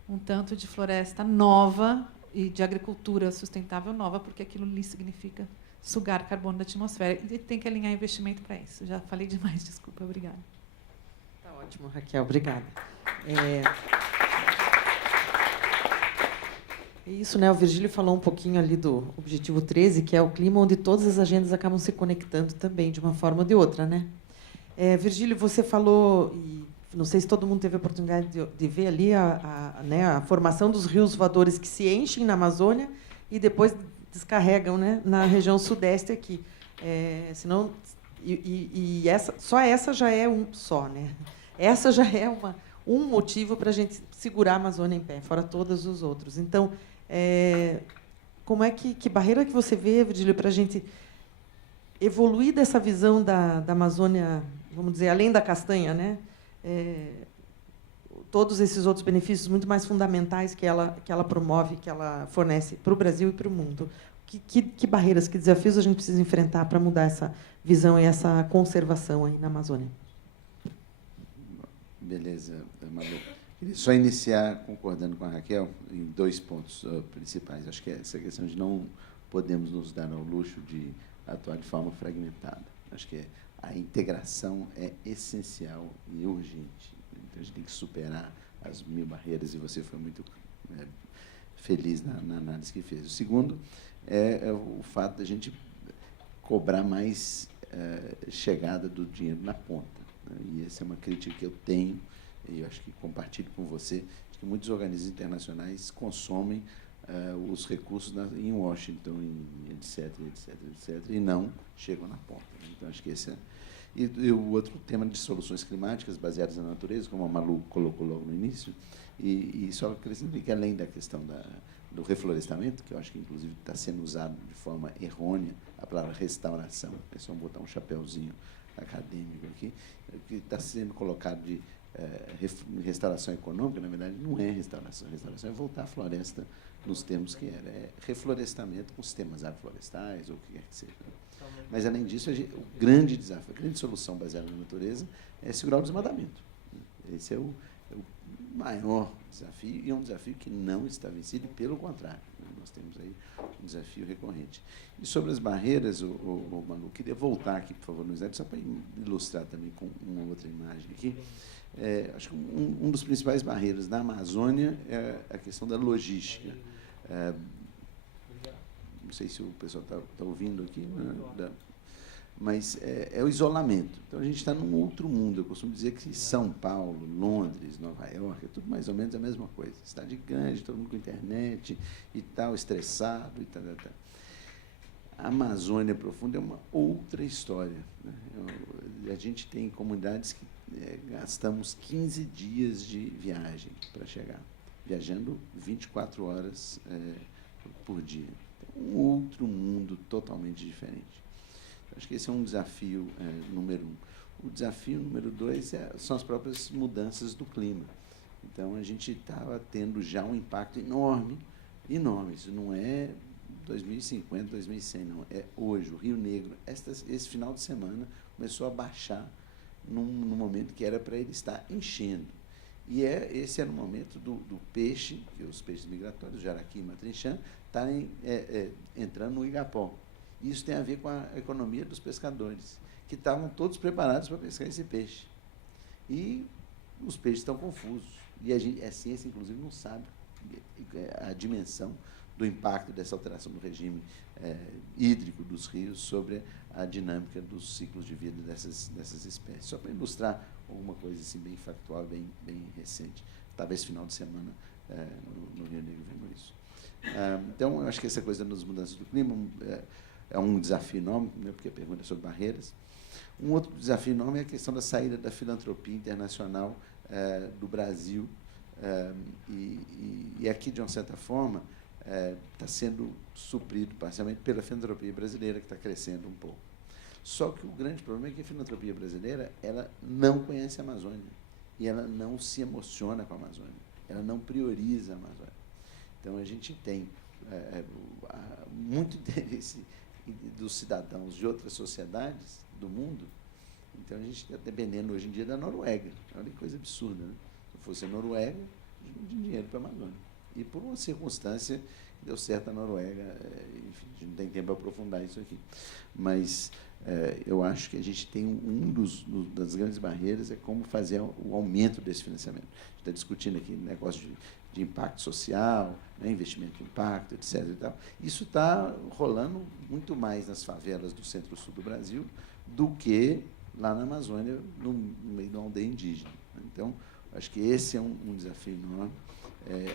um tanto de floresta nova e de agricultura sustentável nova, porque aquilo ali significa sugar carbono da atmosfera. E tem que alinhar investimento para isso. Já falei demais, desculpa, obrigada. Está ótimo, Raquel, obrigada. Isso, né? O Virgílio falou um pouquinho ali do objetivo 13, que é o clima onde todas as agendas acabam se conectando também, de uma forma ou de outra, né? Virgílio, você falou, e não sei se todo mundo teve a oportunidade de ver ali né, a formação dos rios voadores que se enchem na Amazônia e depois descarregam, né, na região sudeste aqui. Senão, só essa já é né? Essa já é um motivo para a gente segurar a Amazônia em pé, fora todos os outros. Então, como é que barreira que você vê, Virgílio, para a gente evoluir dessa visão da Amazônia, vamos dizer, além da castanha, né? Todos esses outros benefícios muito mais fundamentais que ela promove, que ela fornece para o Brasil e para o mundo. Que barreiras, que desafios a gente precisa enfrentar para mudar essa visão e essa conservação aí na Amazônia? Beleza, Malu. Queria só iniciar concordando com a Raquel em 2 pontos principais. Acho que é essa questão de não podemos nos dar ao luxo de atuar de forma fragmentada. Acho que a integração é essencial e urgente. Então, a gente tem que superar as 1000 barreiras, e você foi muito feliz na análise que fez. O segundo é o fato da gente cobrar mais chegada do dinheiro na ponta, né? E essa é uma crítica que eu tenho, e eu acho que compartilho com você, de que muitos organismos internacionais consomem os recursos em Washington, etc., e não chegam na ponta. Então, acho que esse é... E o outro tema de soluções climáticas baseadas na natureza, como a Malu colocou logo no início, e só acrescento que, além da questão do reflorestamento, que eu acho que, inclusive, está sendo usado de forma errônea a palavra restauração, é só botar um chapéuzinho acadêmico aqui, que está sendo colocado de restauração econômica, na verdade, não é restauração. Restauração é voltar à floresta nos termos que era. É reflorestamento com sistemas agroflorestais, ou o que quer que seja. Mas, além disso, o grande desafio, a grande solução baseada na natureza é segurar o desmatamento. Esse é o maior desafio, e é um desafio que não está vencido, e, pelo contrário, nós temos aí um desafio recorrente. E sobre as barreiras, Manu, queria voltar aqui, por favor, no slide, só para ilustrar também com uma outra imagem aqui. Acho que um dos principais barreiras da Amazônia é a questão da logística. Não sei se o pessoal está ouvindo aqui, né? Mas é o isolamento. Então, a gente está num outro mundo. Eu costumo dizer que São Paulo, Londres, Nova York, é tudo mais ou menos a mesma coisa. Cidade grande, todo mundo com internet e tal, estressado e tal. A Amazônia Profunda é uma outra história, né? A gente tem comunidades que gastamos 15 dias de viagem para chegar, viajando 24 horas por dia. Então, um outro mundo totalmente diferente. Acho que esse é um desafio número 1. O desafio número 2 são as próprias mudanças do clima. Então, a gente estava tendo já um impacto enorme, enorme. Isso não é 2050, 2100, não. É hoje. O Rio Negro, esse final de semana, começou a baixar num momento que era para ele estar enchendo. E esse era o momento do peixe, que os peixes migratórios, jaraqui e matrinchã, estarem entrando no Igapó. Isso tem a ver com a economia dos pescadores, que estavam todos preparados para pescar esse peixe. E os peixes estão confusos. E a ciência, inclusive, não sabe a dimensão do impacto dessa alteração do regime hídrico dos rios sobre a dinâmica dos ciclos de vida dessas espécies. Só para ilustrar alguma coisa assim, bem factual, bem recente. Estava esse final de semana no Rio Negro vendo isso. Então, eu acho que essa coisa das mudanças do clima é um desafio enorme, né, porque a pergunta é sobre barreiras. Um outro desafio enorme é a questão da saída da filantropia internacional do Brasil. E aqui, de uma certa forma, está sendo suprido parcialmente pela filantropia brasileira, que está crescendo um pouco. Só que o grande problema é que a filantropia brasileira ela não conhece a Amazônia, e ela não se emociona com a Amazônia, ela não prioriza a Amazônia. Então, a gente tem muito interesse dos cidadãos de outras sociedades do mundo. Então, a gente está dependendo, hoje em dia, da Noruega. Olha que coisa absurda, né? Se fosse a Noruega, a gente não tinha dinheiro para a Amazônia. E, por uma circunstância, deu certo a Noruega enfim, a gente não tem tempo para aprofundar isso aqui. Mas eu acho que a gente tem das grandes barreiras é como fazer o aumento desse financiamento. A gente está discutindo aqui negócio de impacto social, né, investimento de impacto, etc. E tal. Isso está rolando muito mais nas favelas do centro-sul do Brasil do que lá na Amazônia, no meio da aldeia indígena. Então, acho que esse é um desafio enorme.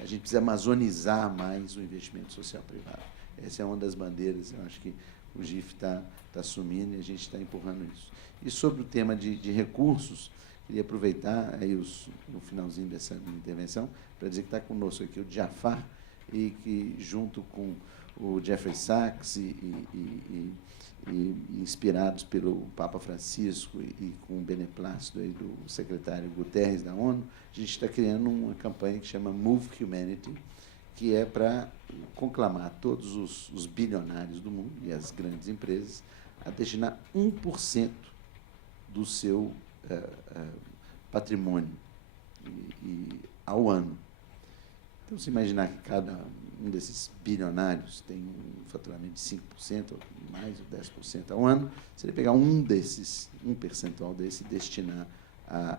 A gente precisa amazonizar mais o investimento social privado. Essa é uma das bandeiras, eu acho que o GIF está assumindo e a gente está empurrando isso. E sobre o tema de recursos, queria aproveitar aí no finalzinho dessa minha intervenção para dizer que está conosco aqui o Jafar, e que, junto com o Jeffrey Sachs e inspirados pelo Papa Francisco e com o beneplácito aí do secretário Guterres da ONU, a gente está criando uma campanha que chama Move Humanity, que é para conclamar todos os bilionários do mundo e as grandes empresas a destinar 1% do seu patrimônio ao ano. Então, se imaginar que cada um desses bilionários tem um faturamento de 5%, ou mais, ou 10% ao ano, seria pegar um percentual desse e destinar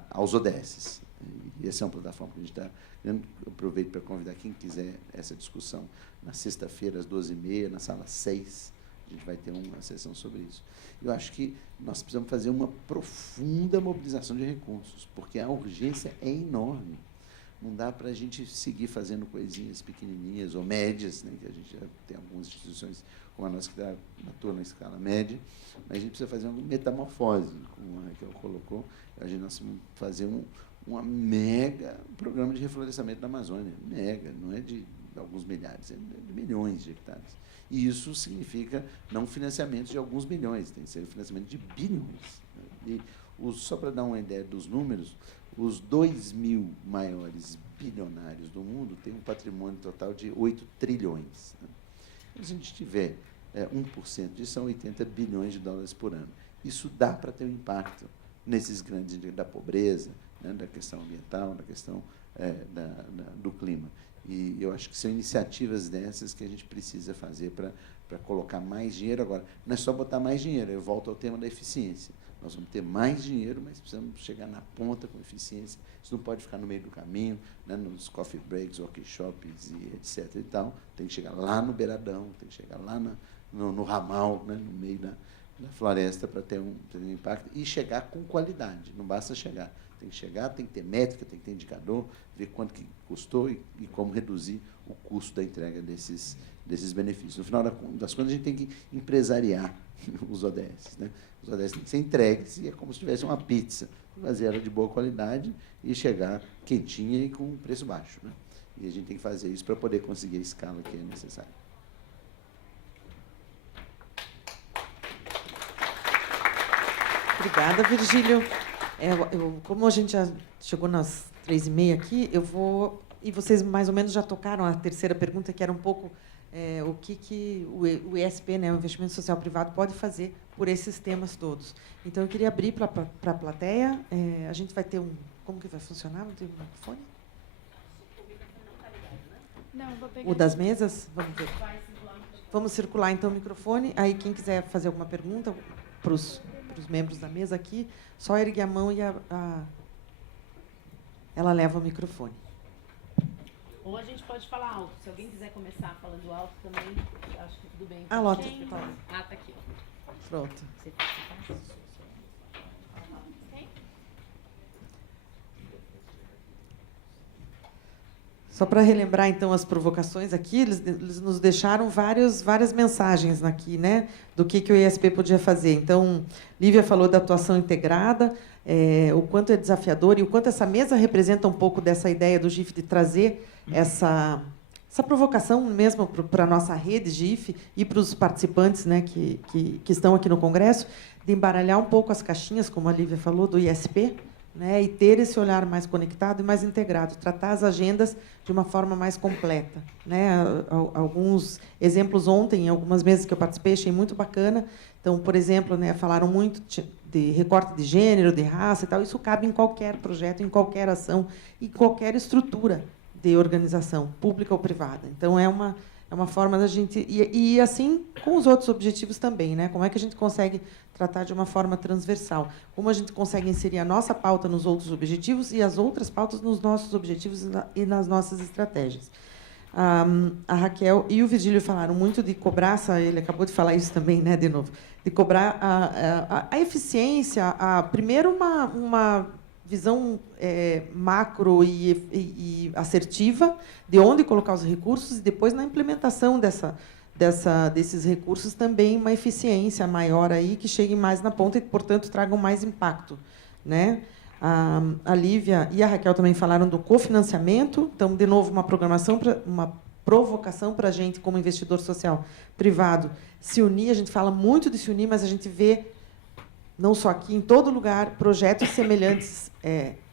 aos ODS. E essa é uma plataforma que a gente está... Eu aproveito para convidar quem quiser essa discussão na sexta-feira, às 12h30, na sala 6. A gente vai ter uma sessão sobre isso. Eu acho que nós precisamos fazer uma profunda mobilização de recursos, porque a urgência é enorme. Não dá para a gente seguir fazendo coisinhas pequenininhas ou médias, né, que a gente já tem algumas instituições como a nossa que atua na escala média, mas a gente precisa fazer uma metamorfose, como a Raquel colocou. A gente nós vamos fazer um mega programa de reflorestamento da Amazônia. Mega, não é de alguns milhares, é de milhões de hectares. E isso significa não financiamento de alguns milhões, tem que ser financiamento de bilhões. E só para dar uma ideia dos números, os 2.000 maiores bilionários do mundo têm um patrimônio total de 8 trilhões. Né? Se a gente tiver 1% disso, são 80 bilhões de dólares por ano. Isso dá para ter um impacto nesses grandes índices da pobreza, né, da questão ambiental, da questão do clima. E eu acho que são iniciativas dessas que a gente precisa fazer para colocar mais dinheiro. Agora, não é só botar mais dinheiro, eu volto ao tema da eficiência. Nós vamos ter mais dinheiro, mas precisamos chegar na ponta com eficiência. Isso não pode ficar no meio do caminho, né, nos coffee breaks, workshops, e etc. E tal. Tem que chegar lá no beiradão, tem que chegar lá no ramal, né, no meio da floresta, para ter um impacto. E chegar com qualidade, não basta chegar. Tem que chegar, tem que ter métrica, tem que ter indicador, ver quanto que custou e como reduzir o custo da entrega desses benefícios. No final das contas, a gente tem que empresariar os ODS. Né? Os ODS têm que ser entregues e é como se tivesse uma pizza, fazer ela de boa qualidade e chegar quentinha e com preço baixo. Né? E a gente tem que fazer isso para poder conseguir a escala que é necessária. Obrigada, Virgílio. Como a gente já chegou nas 3h30 aqui, eu vou... E vocês, mais ou menos, já tocaram a terceira pergunta, que era um pouco o que o ISP, né, o Investimento Social Privado, pode fazer por esses temas todos. Então, eu queria abrir para a plateia. A gente vai ter Como que vai funcionar? Não tem um microfone? Não, vou pegar. O das mesas? Vamos ver. Vamos circular, então, o microfone. Aí, quem quiser fazer alguma pergunta para os membros da mesa aqui, só ergue a mão e ela leva o microfone. Ou a gente pode falar alto. Se alguém quiser começar falando alto também, acho que tudo bem. A Lota. Tá aqui. Pronto. Você faz? Só para relembrar, então, as provocações aqui, eles nos deixaram várias mensagens aqui, né, do que o ISP podia fazer. Então, Lívia falou da atuação integrada, o quanto é desafiador e o quanto essa mesa representa um pouco dessa ideia do GIF de trazer essa provocação mesmo para a nossa rede GIF e para os participantes, né, que estão aqui no Congresso, de embaralhar um pouco as caixinhas, como a Lívia falou, do ISP, né, e ter esse olhar mais conectado e mais integrado, tratar as agendas de uma forma mais completa. Né? Alguns exemplos ontem, em algumas mesas que eu participei, achei muito bacana. Então, por exemplo, né, falaram muito de recorte de gênero, de raça e tal. Isso cabe em qualquer projeto, em qualquer ação, em qualquer estrutura de organização, pública ou privada. Então, é É uma forma da gente... E assim, com os outros objetivos também, né? Como é que a gente consegue tratar de uma forma transversal? Como a gente consegue inserir a nossa pauta nos outros objetivos e as outras pautas nos nossos objetivos e nas nossas estratégias? A Raquel e o Virgílio falaram muito de cobrar, ele acabou de falar isso também, né, de novo, de cobrar a eficiência, primeiro uma visão macro e assertiva de onde colocar os recursos, e depois na implementação desses recursos também uma eficiência maior aí, que chegue mais na ponta e, portanto, tragam mais impacto, né? A Lívia e a Raquel também falaram do cofinanciamento. Então, de novo, uma provocação para a gente, como investidor social privado, se unir. A gente fala muito de se unir, mas a gente vê, não só aqui, em todo lugar, projetos semelhantes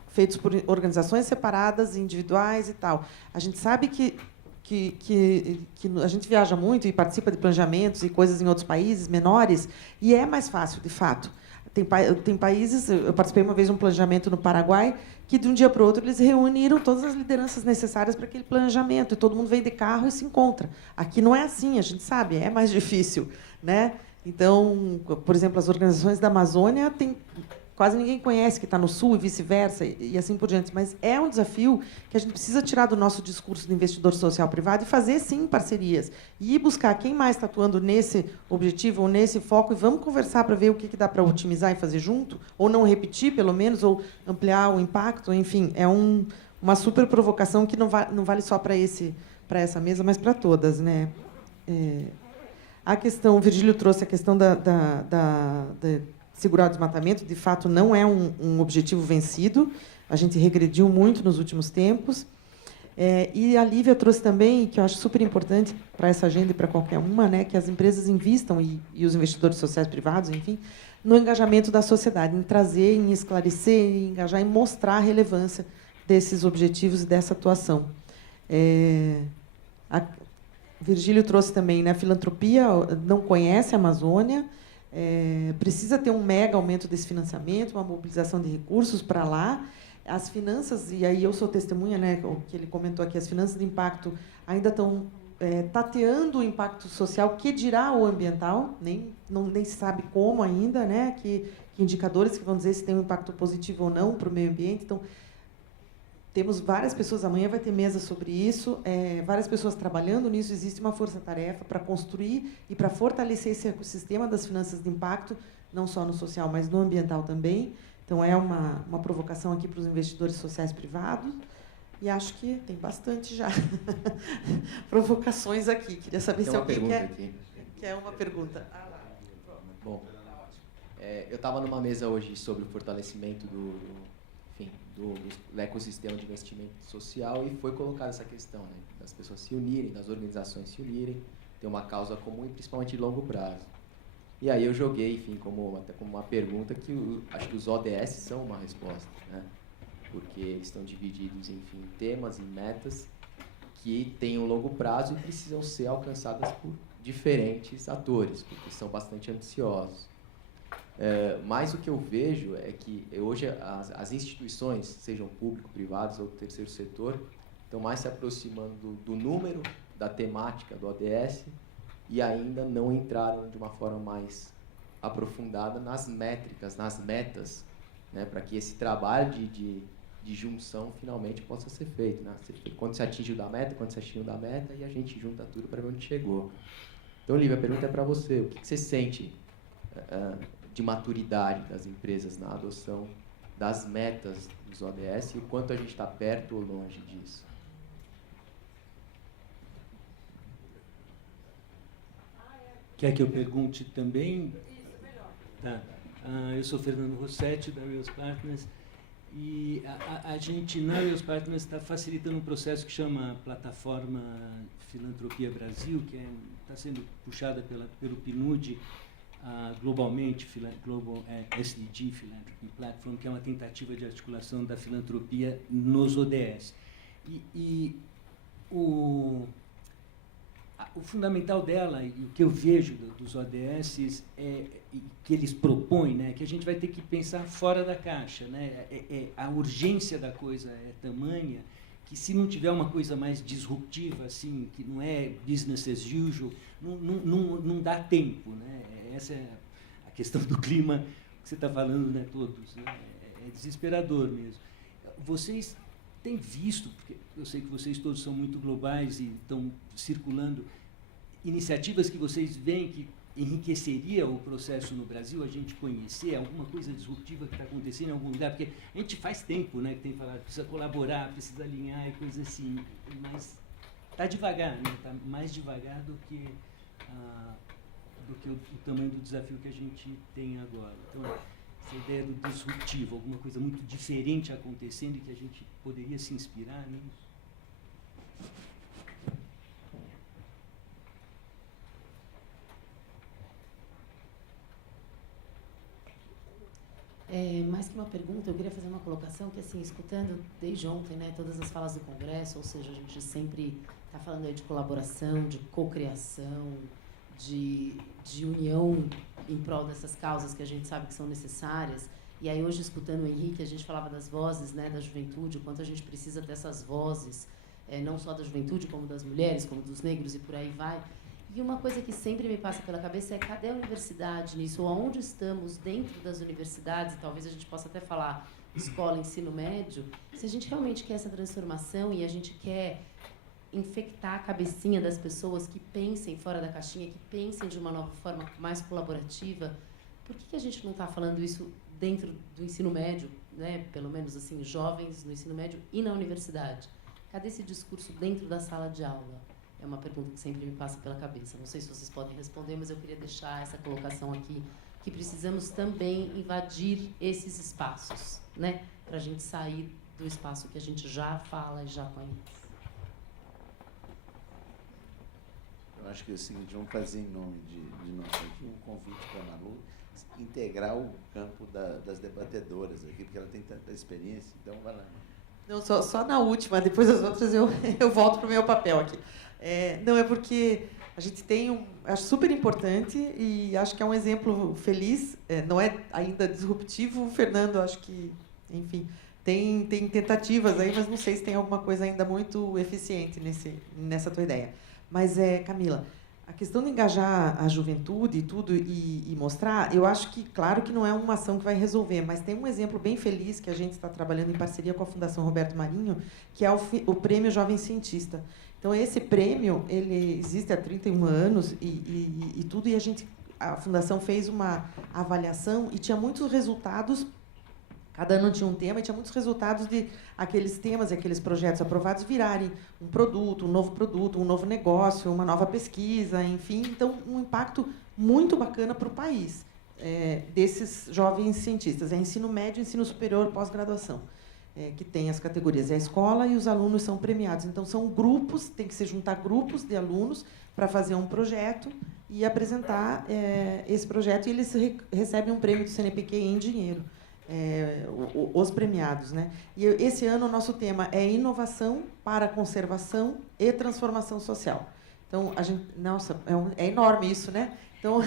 feitos por organizações separadas, individuais e tal. A gente sabe que a gente viaja muito e participa de planejamentos e coisas em outros países menores, e é mais fácil, de fato. Tem países... Eu participei uma vez de um planejamento no Paraguai, que, de um dia para o outro, eles reuniram todas as lideranças necessárias para aquele planejamento, e todo mundo vem de carro e se encontra. Aqui não é assim, a gente sabe, é mais difícil, né? Então, por exemplo, as organizações da Amazônia quase ninguém conhece, que está no Sul, e vice-versa, e assim por diante. Mas é um desafio que a gente precisa tirar do nosso discurso de investidor social privado e fazer, sim, parcerias. E ir buscar quem mais está atuando nesse objetivo ou nesse foco, e vamos conversar para ver o que dá para otimizar e fazer junto, ou não repetir, pelo menos, ou ampliar o impacto. Enfim, é uma super provocação que não vale só para essa mesa, mas para todas, né? A questão, o Virgílio trouxe a questão da segurar o desmatamento, de fato, não é um objetivo vencido. A gente regrediu muito nos últimos tempos. E a Lívia trouxe também, que eu acho super importante para essa agenda e para qualquer uma, né, que as empresas invistam, e os investidores sociais privados, enfim, no engajamento da sociedade, em trazer, em esclarecer, em engajar, em mostrar a relevância desses objetivos e dessa atuação. Virgílio trouxe também, né, a filantropia não conhece a Amazônia, precisa ter um mega aumento desse financiamento, uma mobilização de recursos para lá. As finanças, e aí eu sou testemunha, né, o que ele comentou aqui, as finanças de impacto ainda estão tateando o impacto social, que dirá o ambiental, nem se sabe como ainda, né, que indicadores que vão dizer se tem um impacto positivo ou não para o meio ambiente. Então, temos várias pessoas, amanhã vai ter mesa sobre isso, várias pessoas trabalhando nisso. Existe uma força-tarefa para construir e para fortalecer esse ecossistema das finanças de impacto, não só no social, mas no ambiental também. Então, é uma provocação aqui para os investidores sociais privados, e acho que tem bastante já provocações aqui. Queria saber se alguém quer uma pergunta. Bom, eu estava numa mesa hoje sobre o fortalecimento do ecossistema de investimento social, e foi colocada essa questão, né, das pessoas se unirem, das organizações se unirem, ter uma causa comum e principalmente de longo prazo. E aí eu joguei, enfim, até como uma pergunta, que acho que os ODS são uma resposta, né, porque eles estão divididos, enfim, em temas e metas que têm um longo prazo e precisam ser alcançadas por diferentes atores, porque são bastante ambiciosos. Mas o que eu vejo é que hoje as instituições, sejam público, privadas ou terceiro setor, estão mais se aproximando do número, da temática do ODS, e ainda não entraram de uma forma mais aprofundada nas métricas, nas metas, né, para que esse trabalho de junção finalmente possa ser feito, né? Quando se atinge o da meta, quando se atinge o da meta, e a gente junta tudo para ver onde chegou. Então, Lívia, a pergunta é para você: o que você sente de maturidade das empresas na adoção das metas dos ODS, e o quanto a gente está perto ou longe disso? Quer que eu pergunte também? Tá. Eu sou Fernando Rossetti, da Reals Partners, e a gente, na Reals Partners, está facilitando um processo que chama Plataforma Filantropia Brasil, que está sendo puxada pelo PNUD, globalmente, Global SDG Philanthropy Platform, que é uma tentativa de articulação da filantropia nos ODS. O fundamental dela, e o que eu vejo dos ODS, que eles propõem, né, que a gente vai ter que pensar fora da caixa, né? A urgência da coisa é tamanha que se não tiver uma coisa mais disruptiva, assim, que não é business as usual, não dá tempo, né? Essa é a questão do clima que você está falando, né, todos, né? É desesperador mesmo. Vocês têm visto, porque eu sei que vocês todos são muito globais e estão circulando, iniciativas que vocês veem que enriqueceria o processo no Brasil, a gente conhecer alguma coisa disruptiva que está acontecendo em algum lugar, porque a gente faz tempo, né, que tem falado, precisa colaborar, precisa alinhar e coisas assim, mas está devagar, né, está mais devagar do que o tamanho do desafio que a gente tem agora. Então, essa ideia do disruptivo, alguma coisa muito diferente acontecendo e que a gente poderia se inspirar nisso. Mais que uma pergunta, eu queria fazer uma colocação que, assim, escutando desde ontem, né, todas as falas do Congresso, ou seja, a gente sempre está falando aí de colaboração, de cocriação, de união em prol dessas causas que a gente sabe que são necessárias. E aí hoje, escutando o Henrique, a gente falava das vozes, né, da juventude, o quanto a gente precisa dessas vozes, não só da juventude, como das mulheres, como dos negros e por aí vai. E uma coisa que sempre me passa pela cabeça é cadê a universidade nisso? Ou aonde estamos dentro das universidades, e talvez a gente possa até falar escola, ensino médio, se a gente realmente quer essa transformação e a gente quer infectar a cabecinha das pessoas que pensem fora da caixinha, que pensem de uma nova forma mais colaborativa, por que a gente não está falando isso dentro do ensino médio, né? Pelo menos assim, jovens no ensino médio e na universidade? Cadê esse discurso dentro da sala de aula? É uma pergunta que sempre me passa pela cabeça. Não sei se vocês podem responder, mas eu queria deixar essa colocação aqui, que precisamos também invadir esses espaços, né? Para a gente sair do espaço que a gente já fala e já conhece. Eu acho que é o seguinte, vamos fazer em nome de nós aqui um convite para a Malu integrar o campo das debatedoras aqui, porque ela tem tanta experiência, então vai lá. Não, só na última, depois das outras eu volto para o meu papel aqui. Não, é porque a gente tem acho super importante e acho que é um exemplo feliz, não é ainda disruptivo, Fernando, acho que, enfim, tem tentativas aí, mas não sei se tem alguma coisa ainda muito eficiente nessa tua ideia. Mas, Camila, a questão de engajar a juventude e tudo e mostrar, eu acho que, claro que não é uma ação que vai resolver, mas tem um exemplo bem feliz que a gente está trabalhando em parceria com a Fundação Roberto Marinho, que é o Prêmio Jovem Cientista. Então, esse prêmio, ele existe há 31 anos e tudo, e a Fundação fez uma avaliação e tinha muitos resultados. Cada ano tinha um tema e tinha muitos resultados de aqueles temas e aqueles projetos aprovados virarem um novo negócio, uma nova pesquisa, enfim. Então, um impacto muito bacana para o país, desses jovens cientistas. É ensino médio, ensino superior, pós-graduação, que tem as categorias. É a escola e os alunos são premiados. Então, são grupos, tem que se juntar grupos de alunos para fazer um projeto e apresentar esse projeto. E eles recebem um prêmio do CNPq em dinheiro. Os premiados, né? E esse ano o nosso tema é inovação para a conservação e transformação social. Então a gente, nossa, é enorme isso, né? Então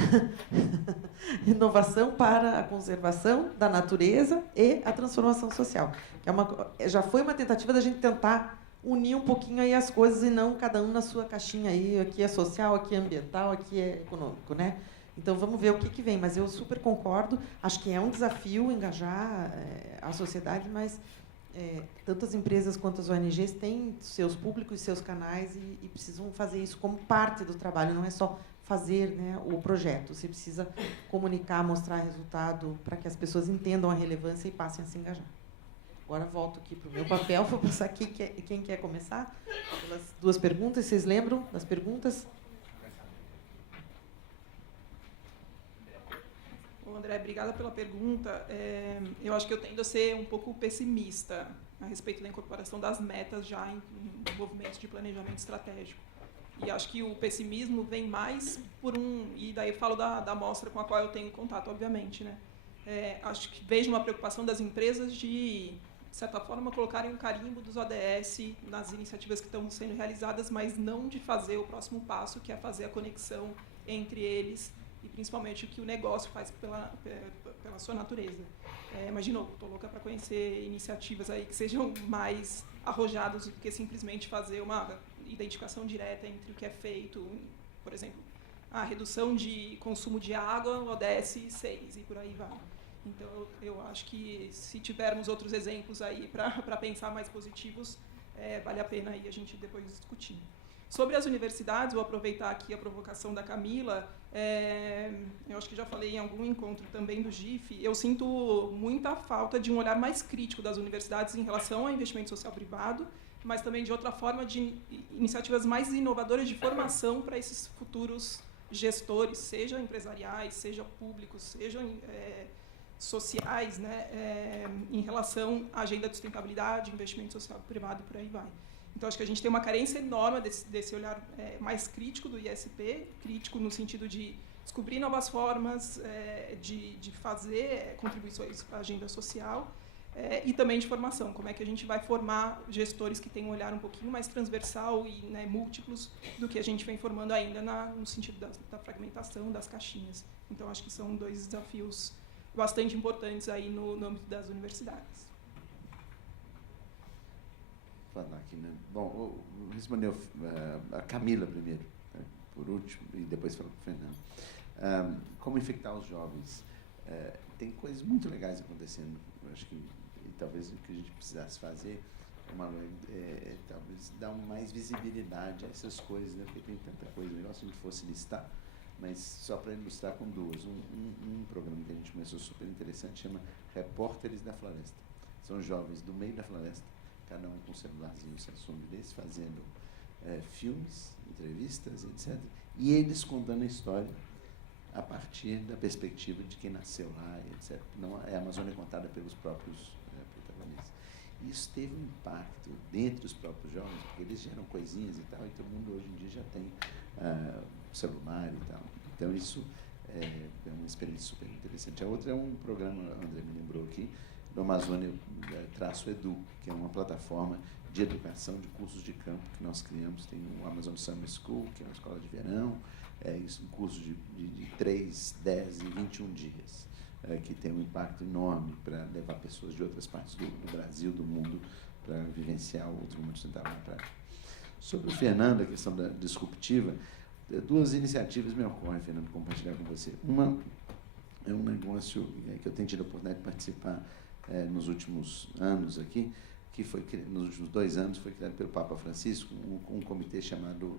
inovação para a conservação da natureza e a transformação social, que já foi uma tentativa da gente tentar unir um pouquinho aí as coisas e não cada um na sua caixinha aí, aqui é social, aqui é ambiental, aqui é econômico, né? Então, vamos ver o que vem. Mas eu super concordo. Acho que é um desafio engajar a sociedade, mas tanto as empresas quanto as ONGs têm seus públicos e seus canais e precisam fazer isso como parte do trabalho. Não é só fazer, né, o projeto. Você precisa comunicar, mostrar resultado para que as pessoas entendam a relevância e passem a se engajar. Agora, volto aqui para o meu papel. Vou passar aqui. Quem quer começar? Pelas duas perguntas. Vocês lembram das perguntas? André, obrigada pela pergunta. Eu acho que eu tendo a ser um pouco pessimista a respeito da incorporação das metas já em movimentos de planejamento estratégico. E acho que o pessimismo vem mais e daí eu falo da amostra com a qual eu tenho contato, obviamente, né? Acho que vejo uma preocupação das empresas de certa forma, colocarem um carimbo dos ODS nas iniciativas que estão sendo realizadas, mas não de fazer o próximo passo, que é fazer a conexão entre eles e principalmente o que o negócio faz pela sua natureza. Mas, de novo, estou louca para conhecer iniciativas aí que sejam mais arrojadas do que simplesmente fazer uma identificação direta entre o que é feito, por exemplo, a redução de consumo de água, ODS 6, e por aí vai. Então, eu acho que se tivermos outros exemplos aí para pensar mais positivos, vale a pena aí a gente depois discutir. Sobre as universidades, vou aproveitar aqui a provocação da Camila. Eu acho que já falei em algum encontro também do GIF. Eu sinto muita falta de um olhar mais crítico das universidades em relação ao investimento social privado, mas também de outra forma de iniciativas mais inovadoras de formação para esses futuros gestores, sejam empresariais, sejam públicos, sejam sociais, né, em relação à agenda de sustentabilidade, investimento social privado e por aí vai. Então, acho que a gente tem uma carência enorme desse olhar mais crítico do ISP, crítico no sentido de descobrir novas formas de fazer contribuições para a agenda social e também de formação. Como é que a gente vai formar gestores que tenham um olhar um pouquinho mais transversal e, né, múltiplos do que a gente vem formando ainda no sentido da fragmentação, das caixinhas. Então, acho que são 2 desafios bastante importantes aí no âmbito das universidades. Falar aqui, né? Bom, respondeu a Camila primeiro, né, por último, e depois falou para o Fernando. Como infectar os jovens? Tem coisas muito legais acontecendo. Eu acho que talvez o que a gente precisasse fazer talvez dar mais visibilidade a essas coisas, né? Porque tem tanta coisa legal, se a gente fosse listar, mas só para ilustrar com 2. Um programa que a gente começou super interessante, chama Repórteres da Floresta. São jovens do meio da floresta, cada um com um celularzinho Samsung desse, fazendo filmes, entrevistas, etc. E eles contando a história a partir da perspectiva de quem nasceu lá, etc. Não, a Amazônia é contada pelos próprios protagonistas. Isso teve um impacto dentro dos próprios jovens, porque eles geram coisinhas e tal, e todo mundo hoje em dia já tem celular e tal. Então, isso é uma experiência super interessante. A outra é um programa, o André me lembrou aqui, do Amazônia-Edu, que é uma plataforma de educação de cursos de campo que nós criamos. Tem o Amazon Summer School, que é uma escola de verão, isso, um curso de 3, 10 e 21 dias, que tem um impacto enorme para levar pessoas de outras partes do Brasil, do mundo, para vivenciar o desenvolvimento sustentável na prática. Sobre o Fernando, a questão da disruptiva, 2 iniciativas me ocorrem, Fernando, compartilhar com você. Uma é um negócio que eu tenho tido a oportunidade de participar nos últimos anos aqui, que foi nos últimos 2 anos foi criado pelo Papa Francisco um comitê chamado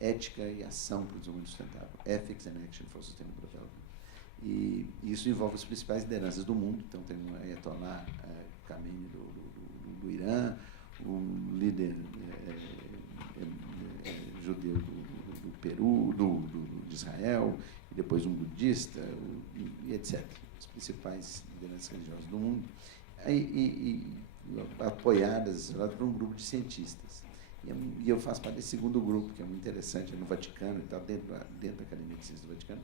Ética e Ação para o Desenvolvimento Sustentável, Ethics and Action for Sustainable Development. E isso envolve as principais lideranças do mundo. Então tem o Ayatollah Khamenei do Irã, o líder judeu do Peru, de Israel, e depois um budista, e etc. As principais lideranças religiosas do mundo, apoiadas por um grupo de cientistas. E eu faço parte desse segundo grupo, que é muito interessante, é no Vaticano, e tal, dentro da Academia de Ciências do Vaticano.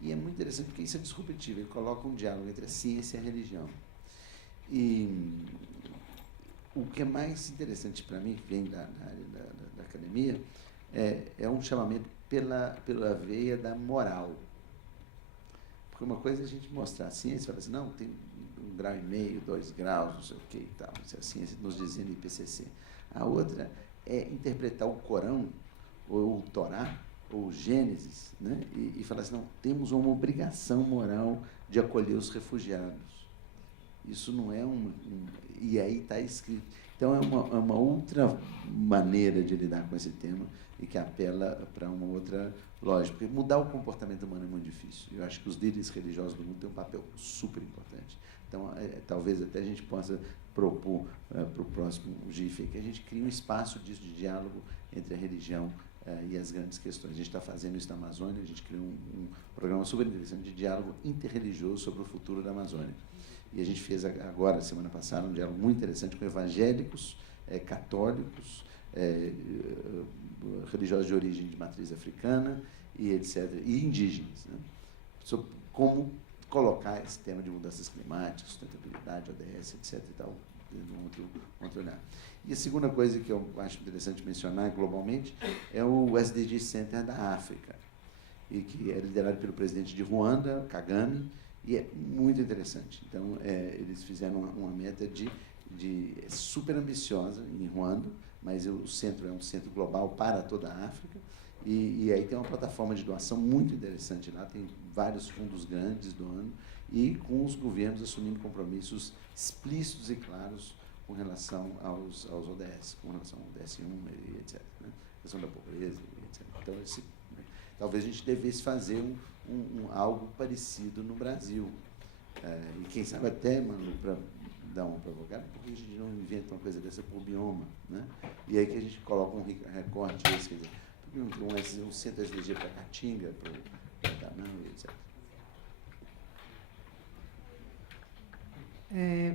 E é muito interessante porque isso é disruptivo, ele coloca um diálogo entre a ciência e a religião. E o que é mais interessante para mim, que vem da área da academia, é um chamamento pela veia da moral. Porque uma coisa é a gente mostrar a ciência, falar assim, não, tem 1,5 grau, 2 graus, não sei o que e tal, isso é a ciência nos dizendo IPCC. A outra é interpretar o Corão, ou o Torá, ou Gênesis, né? E falar assim, não, temos uma obrigação moral de acolher os refugiados. Isso não é e aí está escrito. Então, é uma outra maneira de lidar com esse tema e que apela para uma outra lógica. Porque mudar o comportamento humano é muito difícil. Eu acho que os líderes religiosos do mundo têm um papel super importante. Então, talvez até a gente possa propor para o próximo GIF que a gente crie um espaço disso, de diálogo entre a religião e as grandes questões. A gente está fazendo isso na Amazônia, a gente criou um programa super interessante de diálogo interreligioso sobre o futuro da Amazônia. E a gente fez agora, semana passada, um diálogo muito interessante com evangélicos, católicos, religiosos de origem de matriz africana, e etc., e indígenas, né? Sobre como colocar esse tema de mudanças climáticas, sustentabilidade, ODS, etc., e tal, num outro olhar. E a segunda coisa que eu acho interessante mencionar globalmente é o SDG Center da África, e que é liderado pelo presidente de Ruanda, Kagame, e é muito interessante. Então, eles fizeram uma meta de super ambiciosa em Ruanda, mas o centro é um centro global para toda a África, e aí tem uma plataforma de doação muito interessante lá, tem vários fundos grandes doando, e com os governos assumindo compromissos explícitos e claros com relação aos ODS, com relação ao ODS 1, e etc. Né? A questão da pobreza, etc. Então, talvez a gente devesse fazer algo parecido no Brasil. E quem sabe até, Manu, para dar uma provocada, por que a gente não inventa uma coisa dessa por bioma? Né? E aí que a gente coloca um recorte desse, quer dizer, por que não um centro SDG para Caatinga, para Danão, etc.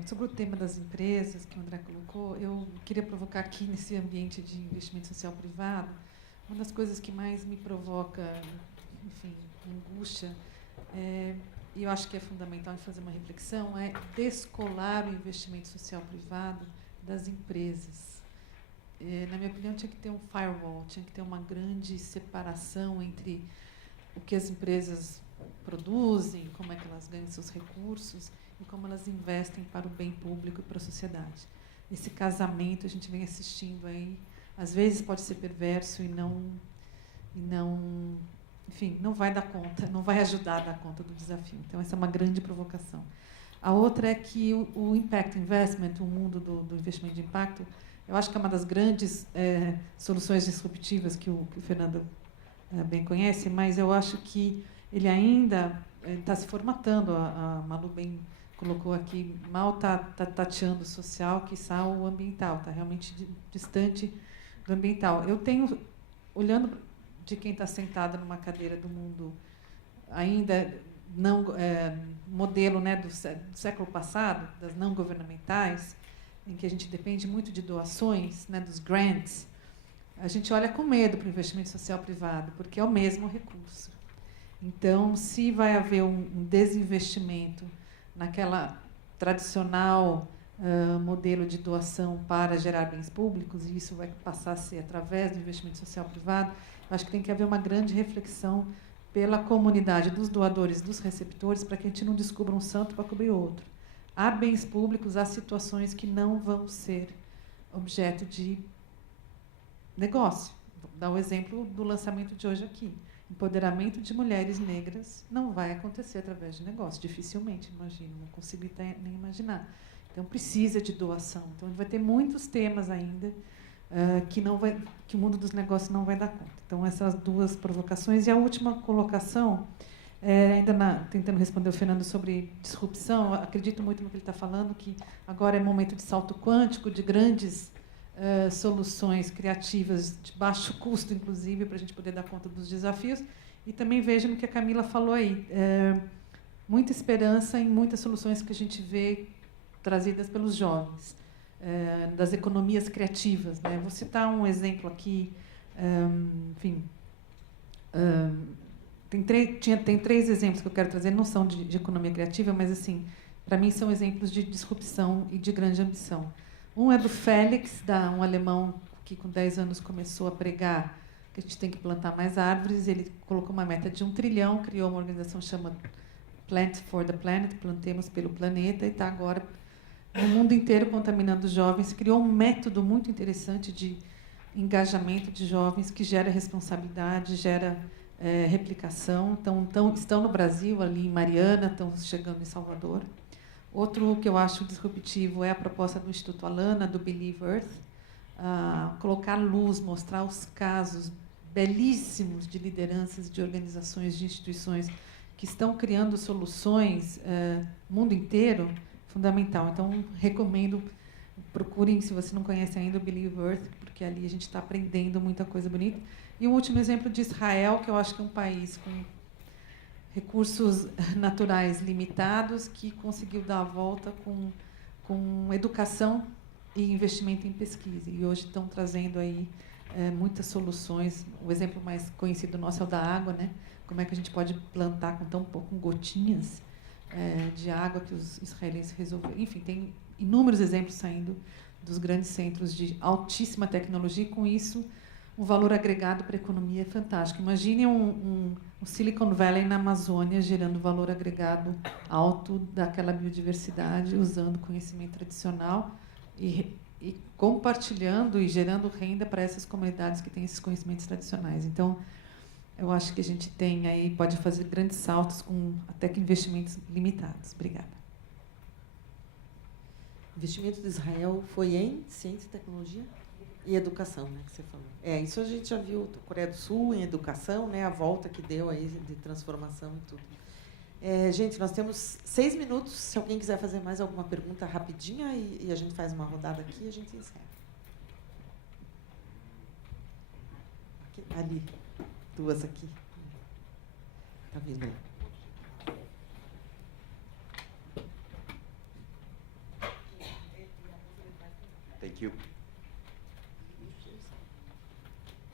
Sobre o tema das empresas que o André colocou, eu queria provocar aqui nesse ambiente de investimento social privado, uma das coisas que mais me provoca, enfim, angústia, e eu acho que é fundamental fazer uma reflexão, é descolar o investimento social privado das empresas. Na minha opinião, tinha que ter um firewall, tinha que ter uma grande separação entre o que as empresas produzem, como é que elas ganham seus recursos e como elas investem para o bem público e para a sociedade. Esse casamento a gente vem assistindo aí, às vezes pode ser perverso e não, enfim, não vai dar conta, não vai ajudar a dar conta do desafio. Então, essa é uma grande provocação. A outra é que o impact investment, o mundo do investimento de impacto, eu acho que é uma das grandes soluções disruptivas que o Fernando bem conhece, mas eu acho que ele ainda está se formatando. A Malu bem colocou aqui, mal está tateando o social, quiçá o ambiental, está realmente distante do ambiental. Eu tenho, olhando de quem está sentado numa cadeira do mundo ainda não modelo, né, do século passado, das não governamentais, em que a gente depende muito de doações, né, dos grants, a gente olha com medo para o investimento social privado, porque é o mesmo recurso. Então, se vai haver um desinvestimento naquela tradicional modelo de doação para gerar bens públicos, e isso vai passar a ser através do investimento social privado, eu acho que tem que haver uma grande reflexão pela comunidade dos doadores, dos receptores, para que a gente não descubra um santo para cobrir outro. Há bens públicos, há situações que não vão ser objeto de negócio. Vou dar o exemplo do lançamento de hoje aqui. Empoderamento de mulheres negras não vai acontecer através de negócio, dificilmente, imagino, não consigo nem imaginar. Então, precisa de doação. Então, vai ter muitos temas ainda que o mundo dos negócios não vai dar conta. Então, essas duas provocações. E a última colocação, tentando responder o Fernando sobre disrupção, acredito muito no que ele está falando, que agora é momento de salto quântico, de grandes soluções criativas de baixo custo, inclusive, para a gente poder dar conta dos desafios. E também vejo no que a Camila falou aí, muita esperança em muitas soluções que a gente vê trazidas pelos jovens, das economias criativas, né? Vou citar um exemplo aqui, enfim, tem três exemplos que eu quero trazer, não são de economia criativa, mas, assim, para mim, são exemplos de disrupção e de grande ambição. Um é do Félix, um alemão que com 10 anos começou a pregar que a gente tem que plantar mais árvores. Ele colocou uma meta de 1 trilhão, criou uma organização chamada Plant for the Planet, Plantemos pelo Planeta, e está agora no mundo inteiro contaminando jovens. Criou um método muito interessante de engajamento de jovens que gera responsabilidade, gera replicação. Estão no Brasil, ali em Mariana, estão chegando em Salvador. Outro que eu acho disruptivo é a proposta do Instituto Alana, do Believe Earth, colocar luz, mostrar os casos belíssimos de lideranças, de organizações, de instituições que estão criando soluções no mundo inteiro, fundamental. Então, recomendo, procurem, se você não conhece ainda, o Believe Earth, porque ali a gente está aprendendo muita coisa bonita. E o último exemplo de Israel, que eu acho que é um país com recursos naturais limitados, que conseguiu dar a volta com educação e investimento em pesquisa. E hoje estão trazendo aí muitas soluções. O exemplo mais conhecido nosso é o da água, né? Como é que a gente pode plantar com tão pouco, com gotinhas de água que os israelenses resolveram. Enfim, tem inúmeros exemplos saindo dos grandes centros de altíssima tecnologia, e, com isso, o valor agregado para a economia é fantástico. Imagine um Silicon Valley na Amazônia gerando valor agregado alto daquela biodiversidade, usando conhecimento tradicional e compartilhando e gerando renda para essas comunidades que têm esses conhecimentos tradicionais. Então, eu acho que a gente tem aí, pode fazer grandes saltos com até que investimentos limitados. Obrigada. O investimento de Israel foi em ciência e tecnologia e educação, né, que você falou. Isso a gente já viu, a Coreia do Sul em educação, né, a volta que deu aí de transformação e tudo. Gente, nós temos 6 minutos, se alguém quiser fazer mais alguma pergunta rapidinha, e a gente faz uma rodada aqui e a gente encerra. Aqui, ali, 2 aqui. Está vindo aí. Thank you.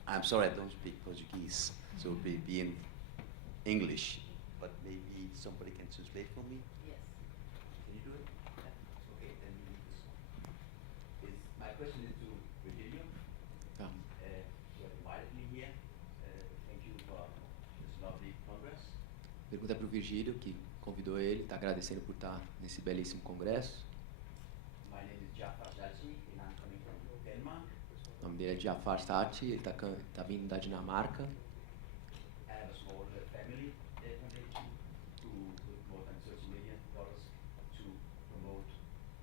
I'm sorry I don't speak Portuguese, so it will be in English. But maybe somebody can translate for me? Yes. Can you do it? Yeah. Okay, then we need this. My question is to Virgilio. Tá. You have invited me here. Thank you for this lovely congress. Pergunta para o Virgílio, que convidou ele, está agradecendo por estar nesse belíssimo congresso. My name is Jafar Jaji, and I'm coming from Denmark. O nome dele é Jafar Sati, ele está vindo da Dinamarca. I have a small family foundation to put more than $30 million to promote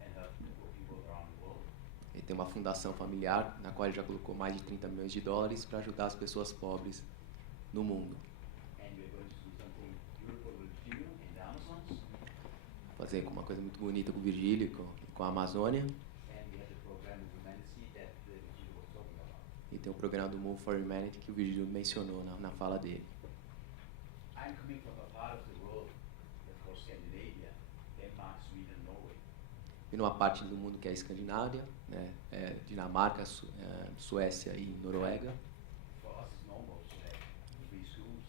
and help poor people around the world. Ele tem uma fundação familiar, na qual ele já colocou mais de $30 milhões para ajudar as pessoas pobres no mundo. And we're going to do something beautiful with Virgilio in the Amazons. Fazer uma coisa muito bonita com o Virgílio, com a Amazônia. And we have the program of humanity that Virgilio was talking about. E tem o programa do Move for Humanity que o Virgílio mencionou na fala dele. I'm coming from a part of the world that's called Scandinavia, Denmark, Sweden, Norway. E numa parte do mundo que é a Escandinávia, né, Dinamarca, Suécia e Noruega. For us, it's normal to have free schools,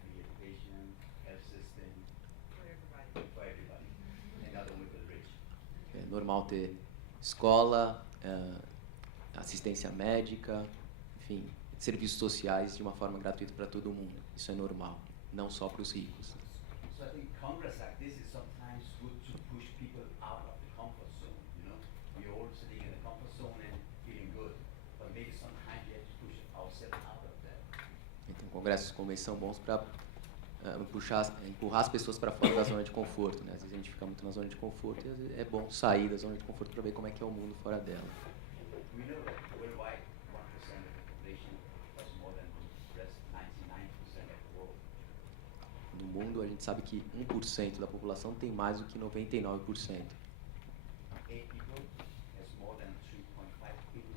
free education, health system, for everybody, and not only for the rich. É normal ter escola, assistência médica, enfim, serviços sociais de uma forma gratuita para todo mundo. Isso é normal, não só para os ricos. So I think Congress like this is sometimes good to push people out of the comfort zone, you know? We're all sitting in the comfort zone and feeling good, but maybe sometimes we have to push ourselves out of that. Então, congressos como esse são bons para empurrar as pessoas para fora da zona de conforto, né? Às vezes a gente fica muito na zona de conforto e às vezes é bom sair da zona de conforto para ver como é que é o mundo fora dela. We know that worldwide 1% of the population does more than the rest 99% of the world. No mundo, a gente sabe que 1% da população tem mais do que 99%. 8 people has more than 3.5 billion people.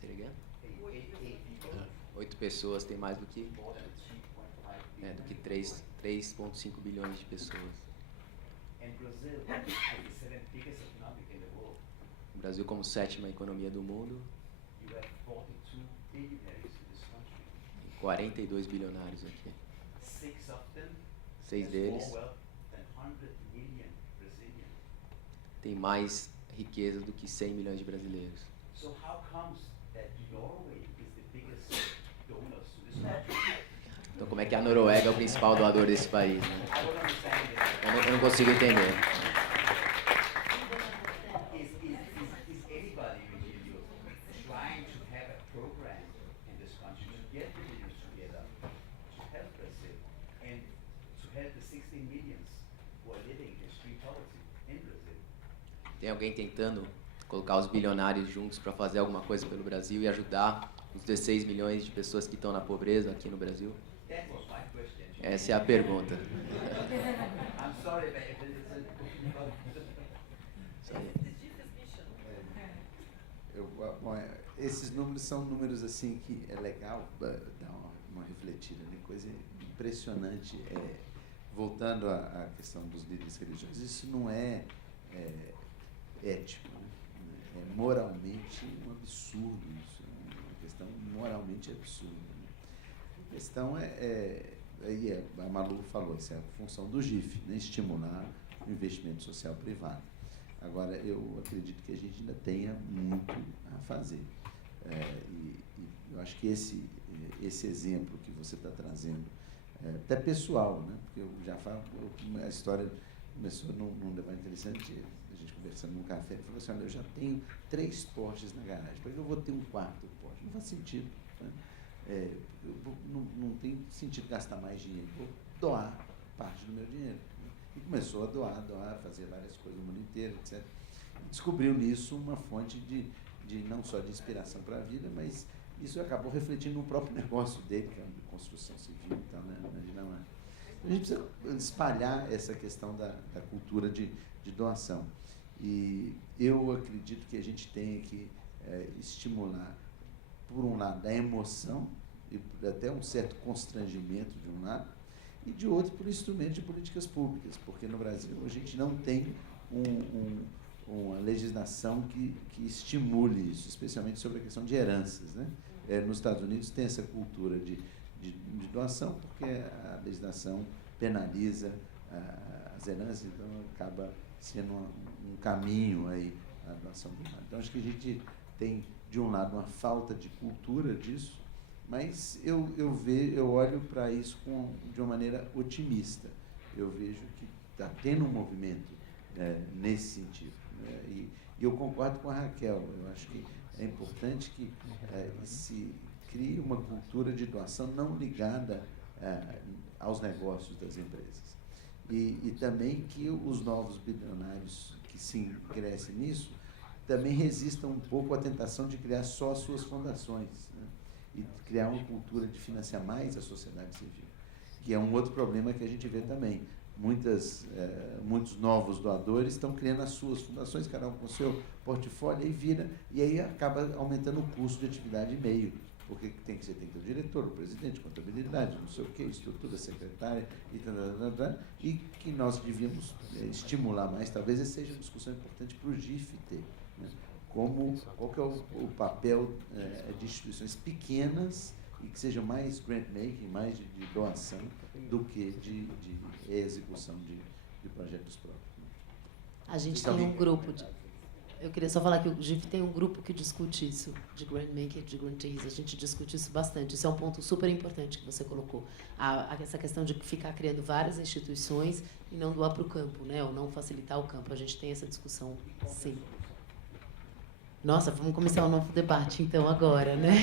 Say it again? 8 people 8 pessoas têm mais do que, more than 3.5 billion. do que 3,5 bilhões de pessoas. And Brazil is the 7th biggest economic in the world. O Brasil, como 7ª economia do mundo, You have 42 billionaires in this country. tem 42 bilionários aqui. 6 of them 6 has deles more wealth than 100 million Brazilians. têm mais riqueza do que 100 milhões de brasileiros. So how comes that Norway is the biggest donor to this country? Então, como é que a Noruega é o principal doador desse país? Né? I don't understand this. Eu não consigo entender. Is anybody, Virgilio, trying to have a program in this country to get the leaders together to help Brazil and to help the 16 millions who are living in extreme poverty in Brazil? Tem alguém tentando colocar os bilionários juntos para fazer alguma coisa pelo Brasil e ajudar os 16 milhões de pessoas que estão na pobreza aqui no Brasil? That was my question. Essa é a pergunta. I'm sorry, but if it's Isso aí. esses números são números assim que é legal dar uma refletida, né? Coisa impressionante. Voltando à questão dos líderes religiosos, isso não é ético, né? É moralmente um absurdo isso, é uma questão moralmente absurda. Né? A questão aí a Malu falou, isso é a função do GIF, né? Estimular o investimento social privado. Agora, eu acredito que a gente ainda tenha muito a fazer. E eu acho que esse exemplo que você está trazendo, até pessoal, né? Porque eu já falo, a história começou num debate interessante, a gente conversando num café, ele falou assim, olha, eu já tenho 3 Porsches na garagem, para que eu vou ter um 4º Porsche? Não faz sentido. Né? Não tem sentido gastar mais dinheiro, vou doar parte do meu dinheiro. Né? E começou a doar, fazer várias coisas no mundo inteiro, etc. E descobriu nisso uma fonte de não só de inspiração para a vida, mas isso acabou refletindo no próprio negócio dele, que é de construção civil e tal, né, na Dinamarca. A gente precisa espalhar essa questão da cultura de doação. E eu acredito que a gente tem que estimular, por um lado, a emoção, e até um certo constrangimento de um lado, e de outro, por instrumento de políticas públicas, porque no Brasil a gente não tem uma legislação que estimule isso, especialmente sobre a questão de heranças. Né? Nos Estados Unidos tem essa cultura de doação, porque a legislação penaliza as heranças, então acaba sendo um caminho aí a doação privada. Então acho que a gente tem, de um lado, uma falta de cultura disso, mas eu olho para isso de uma maneira otimista. Eu vejo que está tendo um movimento nesse sentido. Né? E eu concordo com a Raquel, eu acho que é importante que se crie uma cultura de doação não ligada aos negócios das empresas. E também que os novos bilionários que se ingressem nisso também resistam um pouco à tentação de criar só as suas fundações, né? E criar uma cultura de financiar mais a sociedade civil, que é um outro problema que a gente vê também. Muitos novos doadores estão criando as suas fundações, cada um com o seu portfólio, e aí acaba aumentando o custo de atividade e meio, porque tem que ter o diretor, o presidente, contabilidade, não sei o quê, estrutura, secretária, e que nós devíamos estimular mais. Talvez essa seja uma discussão importante para o GIF ter, né? Qual que é o papel de instituições pequenas e que sejam mais grant-making, mais de doação, do que de execução de projetos próprios. A gente tem um grupo eu queria só falar que o GIF tem um grupo que discute isso, de grant-making, de grantees. A gente discute isso bastante. Isso é um ponto super importante que você colocou. Essa questão de ficar criando várias instituições e não doar para o campo, né? Ou não facilitar o campo. A gente tem essa discussão, sim. Nossa, vamos começar um novo debate, então, agora, né?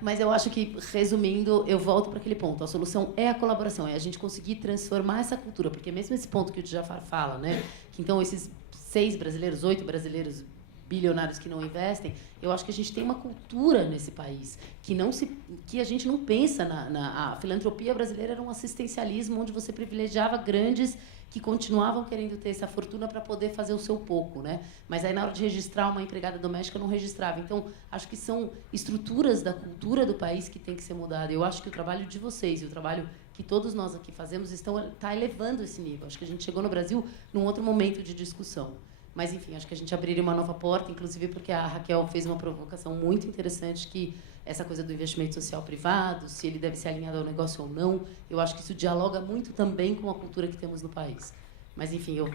Mas eu acho que, resumindo, eu volto para aquele ponto. A solução é a colaboração, é a gente conseguir transformar essa cultura. Porque mesmo esse ponto que o Djafar fala, né? Que então esses 6 brasileiros, 8 brasileiros bilionários que não investem, eu acho que a gente tem uma cultura nesse país que a gente não pensa a filantropia brasileira era um assistencialismo onde você privilegiava grandes que continuavam querendo ter essa fortuna para poder fazer o seu pouco, né? Mas aí na hora de registrar uma empregada doméstica não registrava. Então, acho que são estruturas da cultura do país que tem que ser mudada. Eu acho que o trabalho de vocês e o trabalho que todos nós aqui fazemos está elevando esse nível. Acho que a gente chegou no Brasil num outro momento de discussão. Mas, enfim, acho que a gente abriria uma nova porta, inclusive porque a Raquel fez uma provocação muito interessante, que essa coisa do investimento social privado, se ele deve ser alinhado ao negócio ou não, eu acho que isso dialoga muito também com a cultura que temos no país. Mas, enfim, eu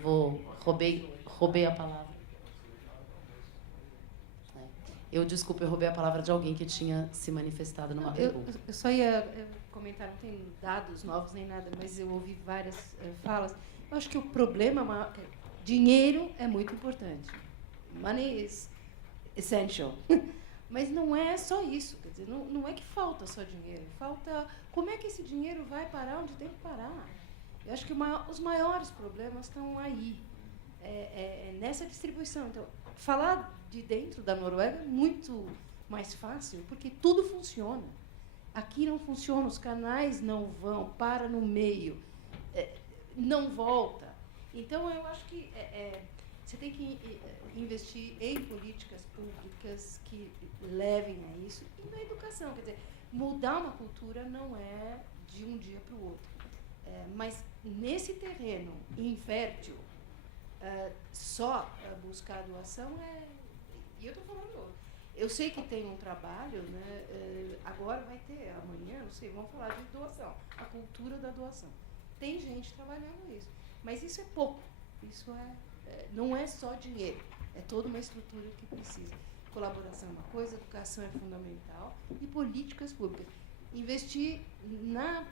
roubei a palavra. Eu roubei a palavra de alguém que tinha se manifestado numa pergunta. Eu só ia comentar, não tem dados novos nem nada, mas eu ouvi várias falas. Eu acho que o problema maior, dinheiro é muito importante. Money is essential. Mas não é só isso. Quer dizer, não é que falta só dinheiro. Falta como é que esse dinheiro vai parar onde tem que parar. Eu acho que os maiores problemas estão aí, nessa distribuição. Então, falar de dentro da Noruega é muito mais fácil, porque tudo funciona. Aqui não funciona, os canais não vão, para no meio, não volta. Então, eu acho que você tem que investir em políticas públicas que levem a isso e na educação. Quer dizer, mudar uma cultura não é de um dia para o outro. Mas, nesse terreno infértil, só buscar doação E eu estou falando... Eu sei que tem um trabalho, né? Agora vai ter, amanhã, não sei, vamos falar de doação. A cultura da doação. Tem gente trabalhando isso. Mas isso é pouco. Isso não é só dinheiro. É toda uma estrutura que precisa. colaboração é uma coisa, educação é fundamental, e políticas públicas. Investir na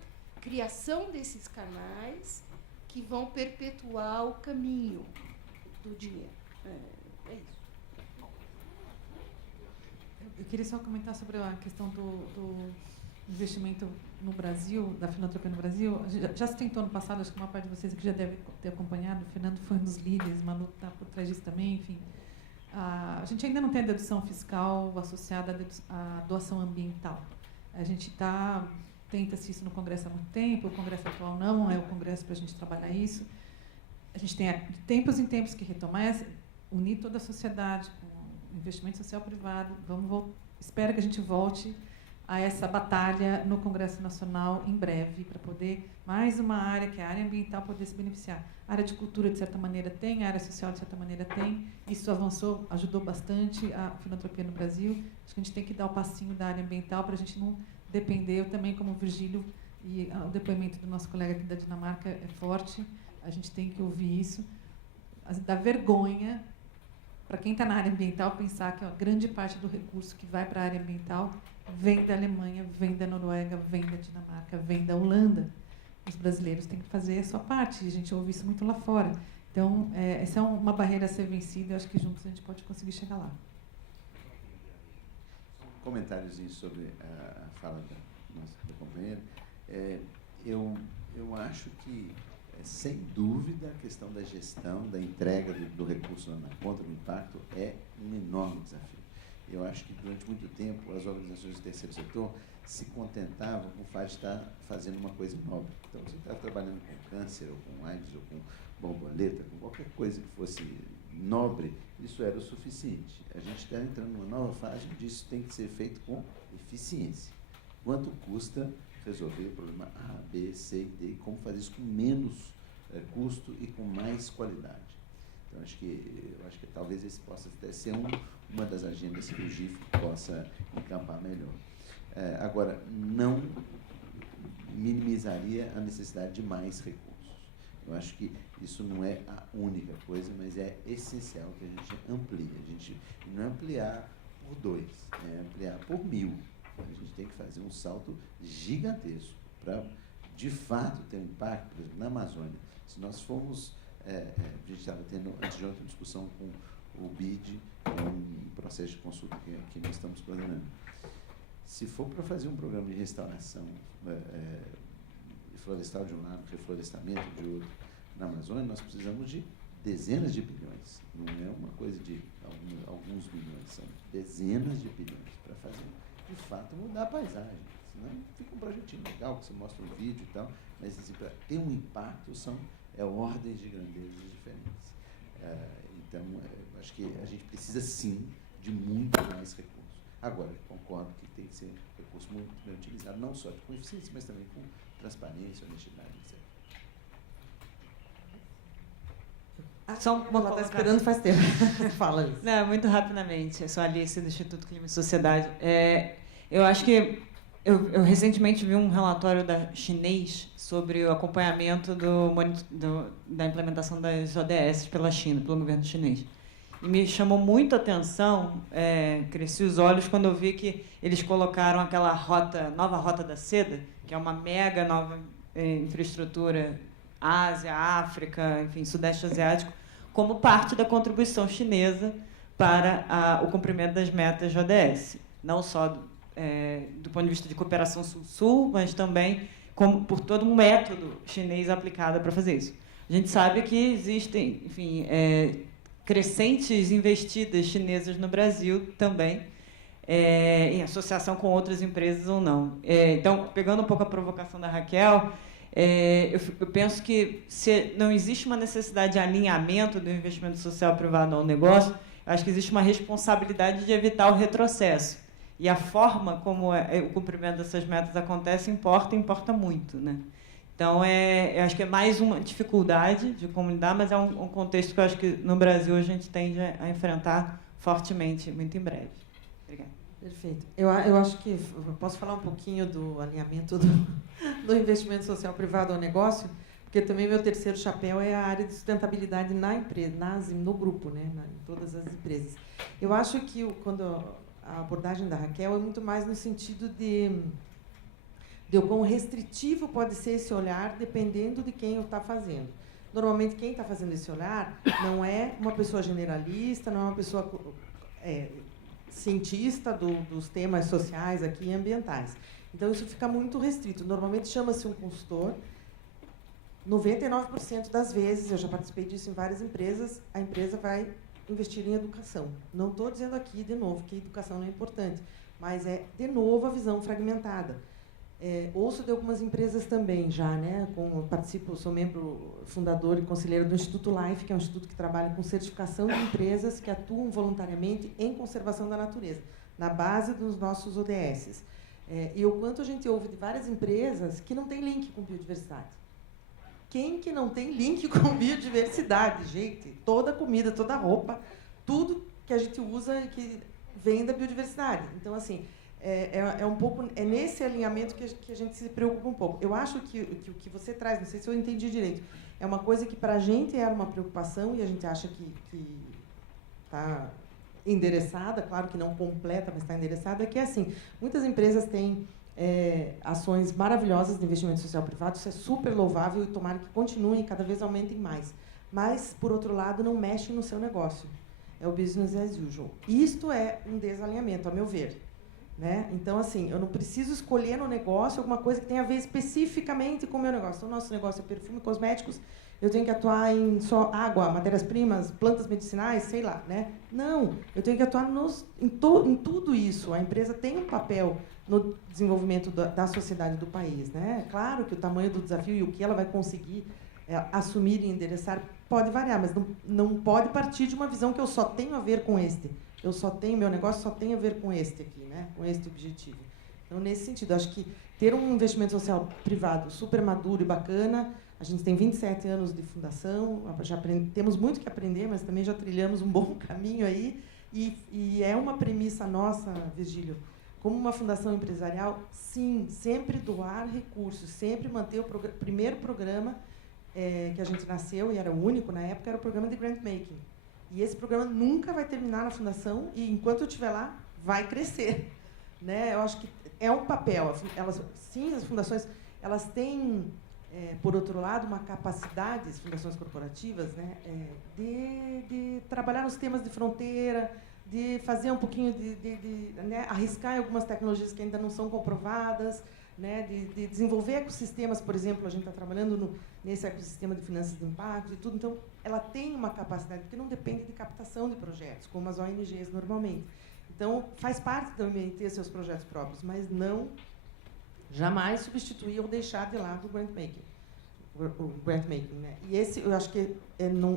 criação desses canais que vão perpetuar o caminho do dinheiro. É isso. Eu queria só comentar sobre a questão do investimento no Brasil, da filantropia no Brasil. Já se tentou no passado, acho que uma parte de vocês aqui já deve ter acompanhado, o Fernando foi um dos líderes, Manu está por trás disso também, enfim. A gente ainda não tem a dedução fiscal associada à doação ambiental. A gente tenta-se isso no Congresso há muito tempo, o Congresso atual não é o Congresso para a gente trabalhar isso. A gente tem, de tempos em tempos, que retomar, unir toda a sociedade com investimento social privado. Espero que a gente volte a essa batalha no Congresso Nacional em breve, para poder, mais uma área, que é a área ambiental, poder se beneficiar. A área de cultura, de certa maneira, tem, a área social, de certa maneira, tem. Isso avançou, ajudou bastante a filantropia no Brasil. Acho que a gente tem que dar o passinho da área ambiental para a gente não depender. Eu também, como Virgílio, e o depoimento do nosso colega aqui da Dinamarca é forte, a gente tem que ouvir isso. Dá vergonha para quem está na área ambiental pensar que a grande parte do recurso que vai para a área ambiental vem da Alemanha, vem da Noruega, vem da Dinamarca, vem da Holanda. Os brasileiros têm que fazer a sua parte, e a gente ouve isso muito lá fora. Então, essa é uma barreira a ser vencida, eu acho que juntos a gente pode conseguir chegar lá. Um comentáriozinho sobre a fala da companheira. Eu acho que, sem dúvida, a questão da gestão, da entrega do recurso na conta do impacto é um enorme desafio. Eu acho que, durante muito tempo, as organizações do terceiro setor se contentavam com o fato de estar fazendo uma coisa nobre. Então, você está trabalhando com câncer, ou com AIDS, ou com borboleta, com qualquer coisa que fosse nobre, isso era o suficiente. A gente está entrando numa nova fase onde isso tem que ser feito com eficiência. Quanto custa resolver o problema A, B, C e D, e como fazer isso com menos custo e com mais qualidade. Então, eu acho que talvez esse possa até ser uma das agendas que o GIF possa encampar melhor. Agora, não minimizaria a necessidade de mais recursos. Eu acho que isso não é a única coisa, mas é essencial que a gente amplie. E não é ampliar por 2, é ampliar por 1000. A gente tem que fazer um salto gigantesco para, de fato, ter um impacto, por exemplo, na Amazônia. Se nós formos... a gente estava tendo, antes de ontem, uma discussão com o BID, um processo de consulta que nós estamos planejando. Se for para fazer um programa de restauração florestal de um lado, reflorestamento de outro, na Amazônia, nós precisamos de dezenas de bilhões. Não é uma coisa de alguns bilhões, são dezenas de bilhões para fazer, de fato, mudar a paisagem. Senão fica um projetinho legal, que você mostra um vídeo e tal, mas assim, para ter um impacto são ordens de grandezas diferentes. Então, acho que a gente precisa, sim, de muito mais recursos. Agora, concordo que tem que ser um recurso muito bem utilizado, não só com eficiência, mas também com transparência, honestidade, etc. Ela está esperando faz tempo. Fala, Alice. Não, muito rapidamente. Eu sou a Alice, do Instituto Clima e Sociedade. Eu acho que eu recentemente vi um relatório chinês sobre o acompanhamento da implementação das ODS pela China, pelo governo chinês. E me chamou muito a atenção, cresci os olhos quando eu vi que eles colocaram aquela nova rota da seda, que é uma mega nova infraestrutura, Ásia, África, enfim, Sudeste Asiático, como parte da contribuição chinesa para o cumprimento das metas de ODS. Não só do ponto de vista de cooperação Sul-Sul, mas também por todo um método chinês aplicado para fazer isso. A gente sabe que existem, enfim, crescentes investidas chinesas no Brasil também, em associação com outras empresas ou não. Então, pegando um pouco a provocação da Raquel, eu penso que se não existe uma necessidade de alinhamento do investimento social privado ao negócio, acho que existe uma responsabilidade de evitar o retrocesso. E a forma como o cumprimento dessas metas acontece importa muito, né? Então, eu acho que é mais uma dificuldade de comunidade, mas é um contexto que eu acho que no Brasil a gente tende a enfrentar fortemente, muito em breve. Obrigada. Perfeito. Eu acho que eu posso falar um pouquinho do alinhamento do investimento social privado ao negócio, porque também meu terceiro chapéu é a área de sustentabilidade na empresa, no grupo, né, em todas as empresas. Eu acho que quando a abordagem da Raquel é muito mais no sentido de o quão restritivo pode ser esse olhar, dependendo de quem o está fazendo. Normalmente, quem está fazendo esse olhar não é uma pessoa generalista, não é uma pessoa cientista dos temas sociais aqui e ambientais. Então, isso fica muito restrito. Normalmente, chama-se um consultor. 99% das vezes, eu já participei disso em várias empresas, a empresa vai investir em educação. Não estou dizendo aqui, de novo, que educação não é importante, mas é, de novo, a visão fragmentada. Ouço de algumas empresas também já, né? Participo, sou membro fundador e conselheiro do Instituto Life, que é um instituto que trabalha com certificação de empresas que atuam voluntariamente em conservação da natureza, na base dos nossos ODS. E o quanto a gente ouve de várias empresas que não tem link com biodiversidade. Quem que não tem link com biodiversidade, gente? Toda comida, toda roupa, tudo que a gente usa e que vem da biodiversidade. Então, assim, um pouco nesse alinhamento que a gente se preocupa um pouco. Eu acho que o que você traz, não sei se eu entendi direito, é uma coisa que para a gente era uma preocupação e a gente acha que está endereçada, claro que não completa, mas está endereçada, que é assim, muitas empresas têm ações maravilhosas de investimento social privado, isso é super louvável e tomara que continuem e cada vez aumentem mais. Mas, por outro lado, não mexem no seu negócio. É o business as usual. Isto é um desalinhamento, a meu ver. Né? Então, assim, eu não preciso escolher no negócio alguma coisa que tenha a ver especificamente com o meu negócio. Então, o nosso negócio é perfume, cosméticos, eu tenho que atuar em só água, matérias-primas, plantas medicinais, sei lá. Né? Não, eu tenho que atuar em tudo isso. A empresa tem um papel no desenvolvimento da sociedade do país. Né? Claro que o tamanho do desafio e o que ela vai conseguir assumir e endereçar pode variar, mas não pode partir de uma visão que eu só tenho a ver com meu negócio só tem a ver com este aqui, né? Com este objetivo. Então, nesse sentido, acho que ter um investimento social privado super maduro e bacana, a gente tem 27 anos de fundação, temos muito que aprender, mas também já trilhamos um bom caminho aí, e é uma premissa nossa, Virgílio, como uma fundação empresarial, sim, sempre doar recursos, sempre manter o primeiro programa que a gente nasceu, e era o único na época, era o programa de grant making. E esse programa nunca vai terminar na fundação e, enquanto eu estiver lá, vai crescer. Né? Eu acho que é um papel. Sim, as fundações elas têm, por outro lado, uma capacidade, as fundações corporativas, né, de trabalhar nos temas de fronteira, de fazer um pouquinho né, arriscar em algumas tecnologias que ainda não são comprovadas, né, de desenvolver ecossistemas, por exemplo, a gente está trabalhando nesse ecossistema de finanças de impacto e tudo, então ela tem uma capacidade, porque não depende de captação de projetos, como as ONGs normalmente. Então, faz parte também ter seus projetos próprios, mas não jamais substituir ou deixar de lado o grant making. Né? E esse, eu acho que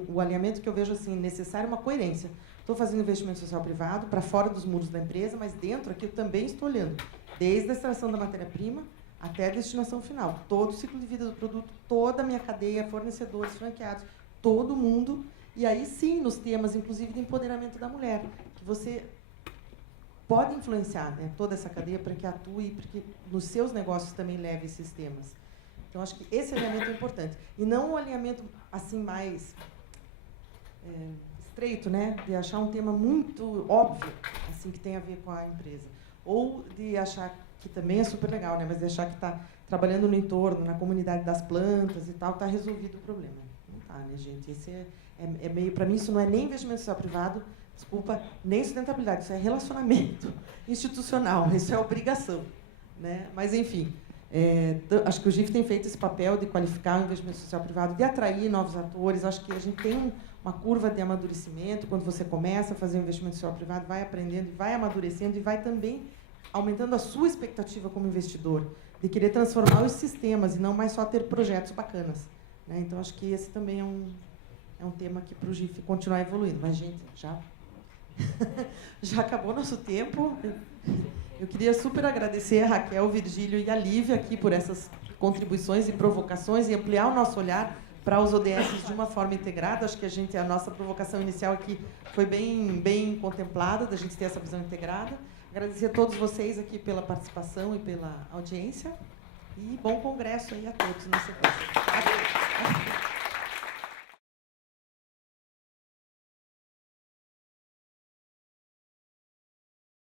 o alinhamento que eu vejo assim, necessário é uma coerência. Estou fazendo investimento social privado para fora dos muros da empresa, mas dentro aqui eu também estou olhando desde a extração da matéria-prima até a destinação final. Todo o ciclo de vida do produto, toda a minha cadeia, fornecedores, franqueados, todo mundo. E aí sim, nos temas, inclusive, de empoderamento da mulher, que você pode influenciar, né, toda essa cadeia para que atue, para que nos seus negócios também leve esses temas. Então, acho que esse alinhamento é importante. E não um alinhamento assim mais estreito, né, de achar um tema muito óbvio, assim, que tem a ver com a empresa. Ou de achar que também é super legal, né, mas de achar que está trabalhando no entorno, na comunidade das plantas e tal, está resolvido o problema. Não está, né, gente? Esse é meio, para mim, isso não é nem investimento social privado, desculpa, nem sustentabilidade, isso é relacionamento institucional, isso é obrigação. Né? Mas, enfim, acho que o GIF tem feito esse papel de qualificar o investimento social privado, de atrair novos atores. Acho que a gente tem uma curva de amadurecimento. Quando você começa a fazer um investimento social privado, vai aprendendo, vai amadurecendo e vai também aumentando a sua expectativa como investidor, de querer transformar os sistemas e não mais só ter projetos bacanas. Né? Então, acho que esse também é um tema que para o GIF continuar evoluindo. Mas, gente, já acabou nosso tempo. Eu queria super agradecer a Raquel, o Virgílio e a Lívia aqui por essas contribuições e provocações e ampliar o nosso olhar para os ODS de uma forma integrada. Acho que a nossa provocação inicial aqui foi bem contemplada, da gente ter essa visão integrada. Agradecer a todos vocês aqui pela participação e pela audiência. E bom congresso aí a todos na sequência.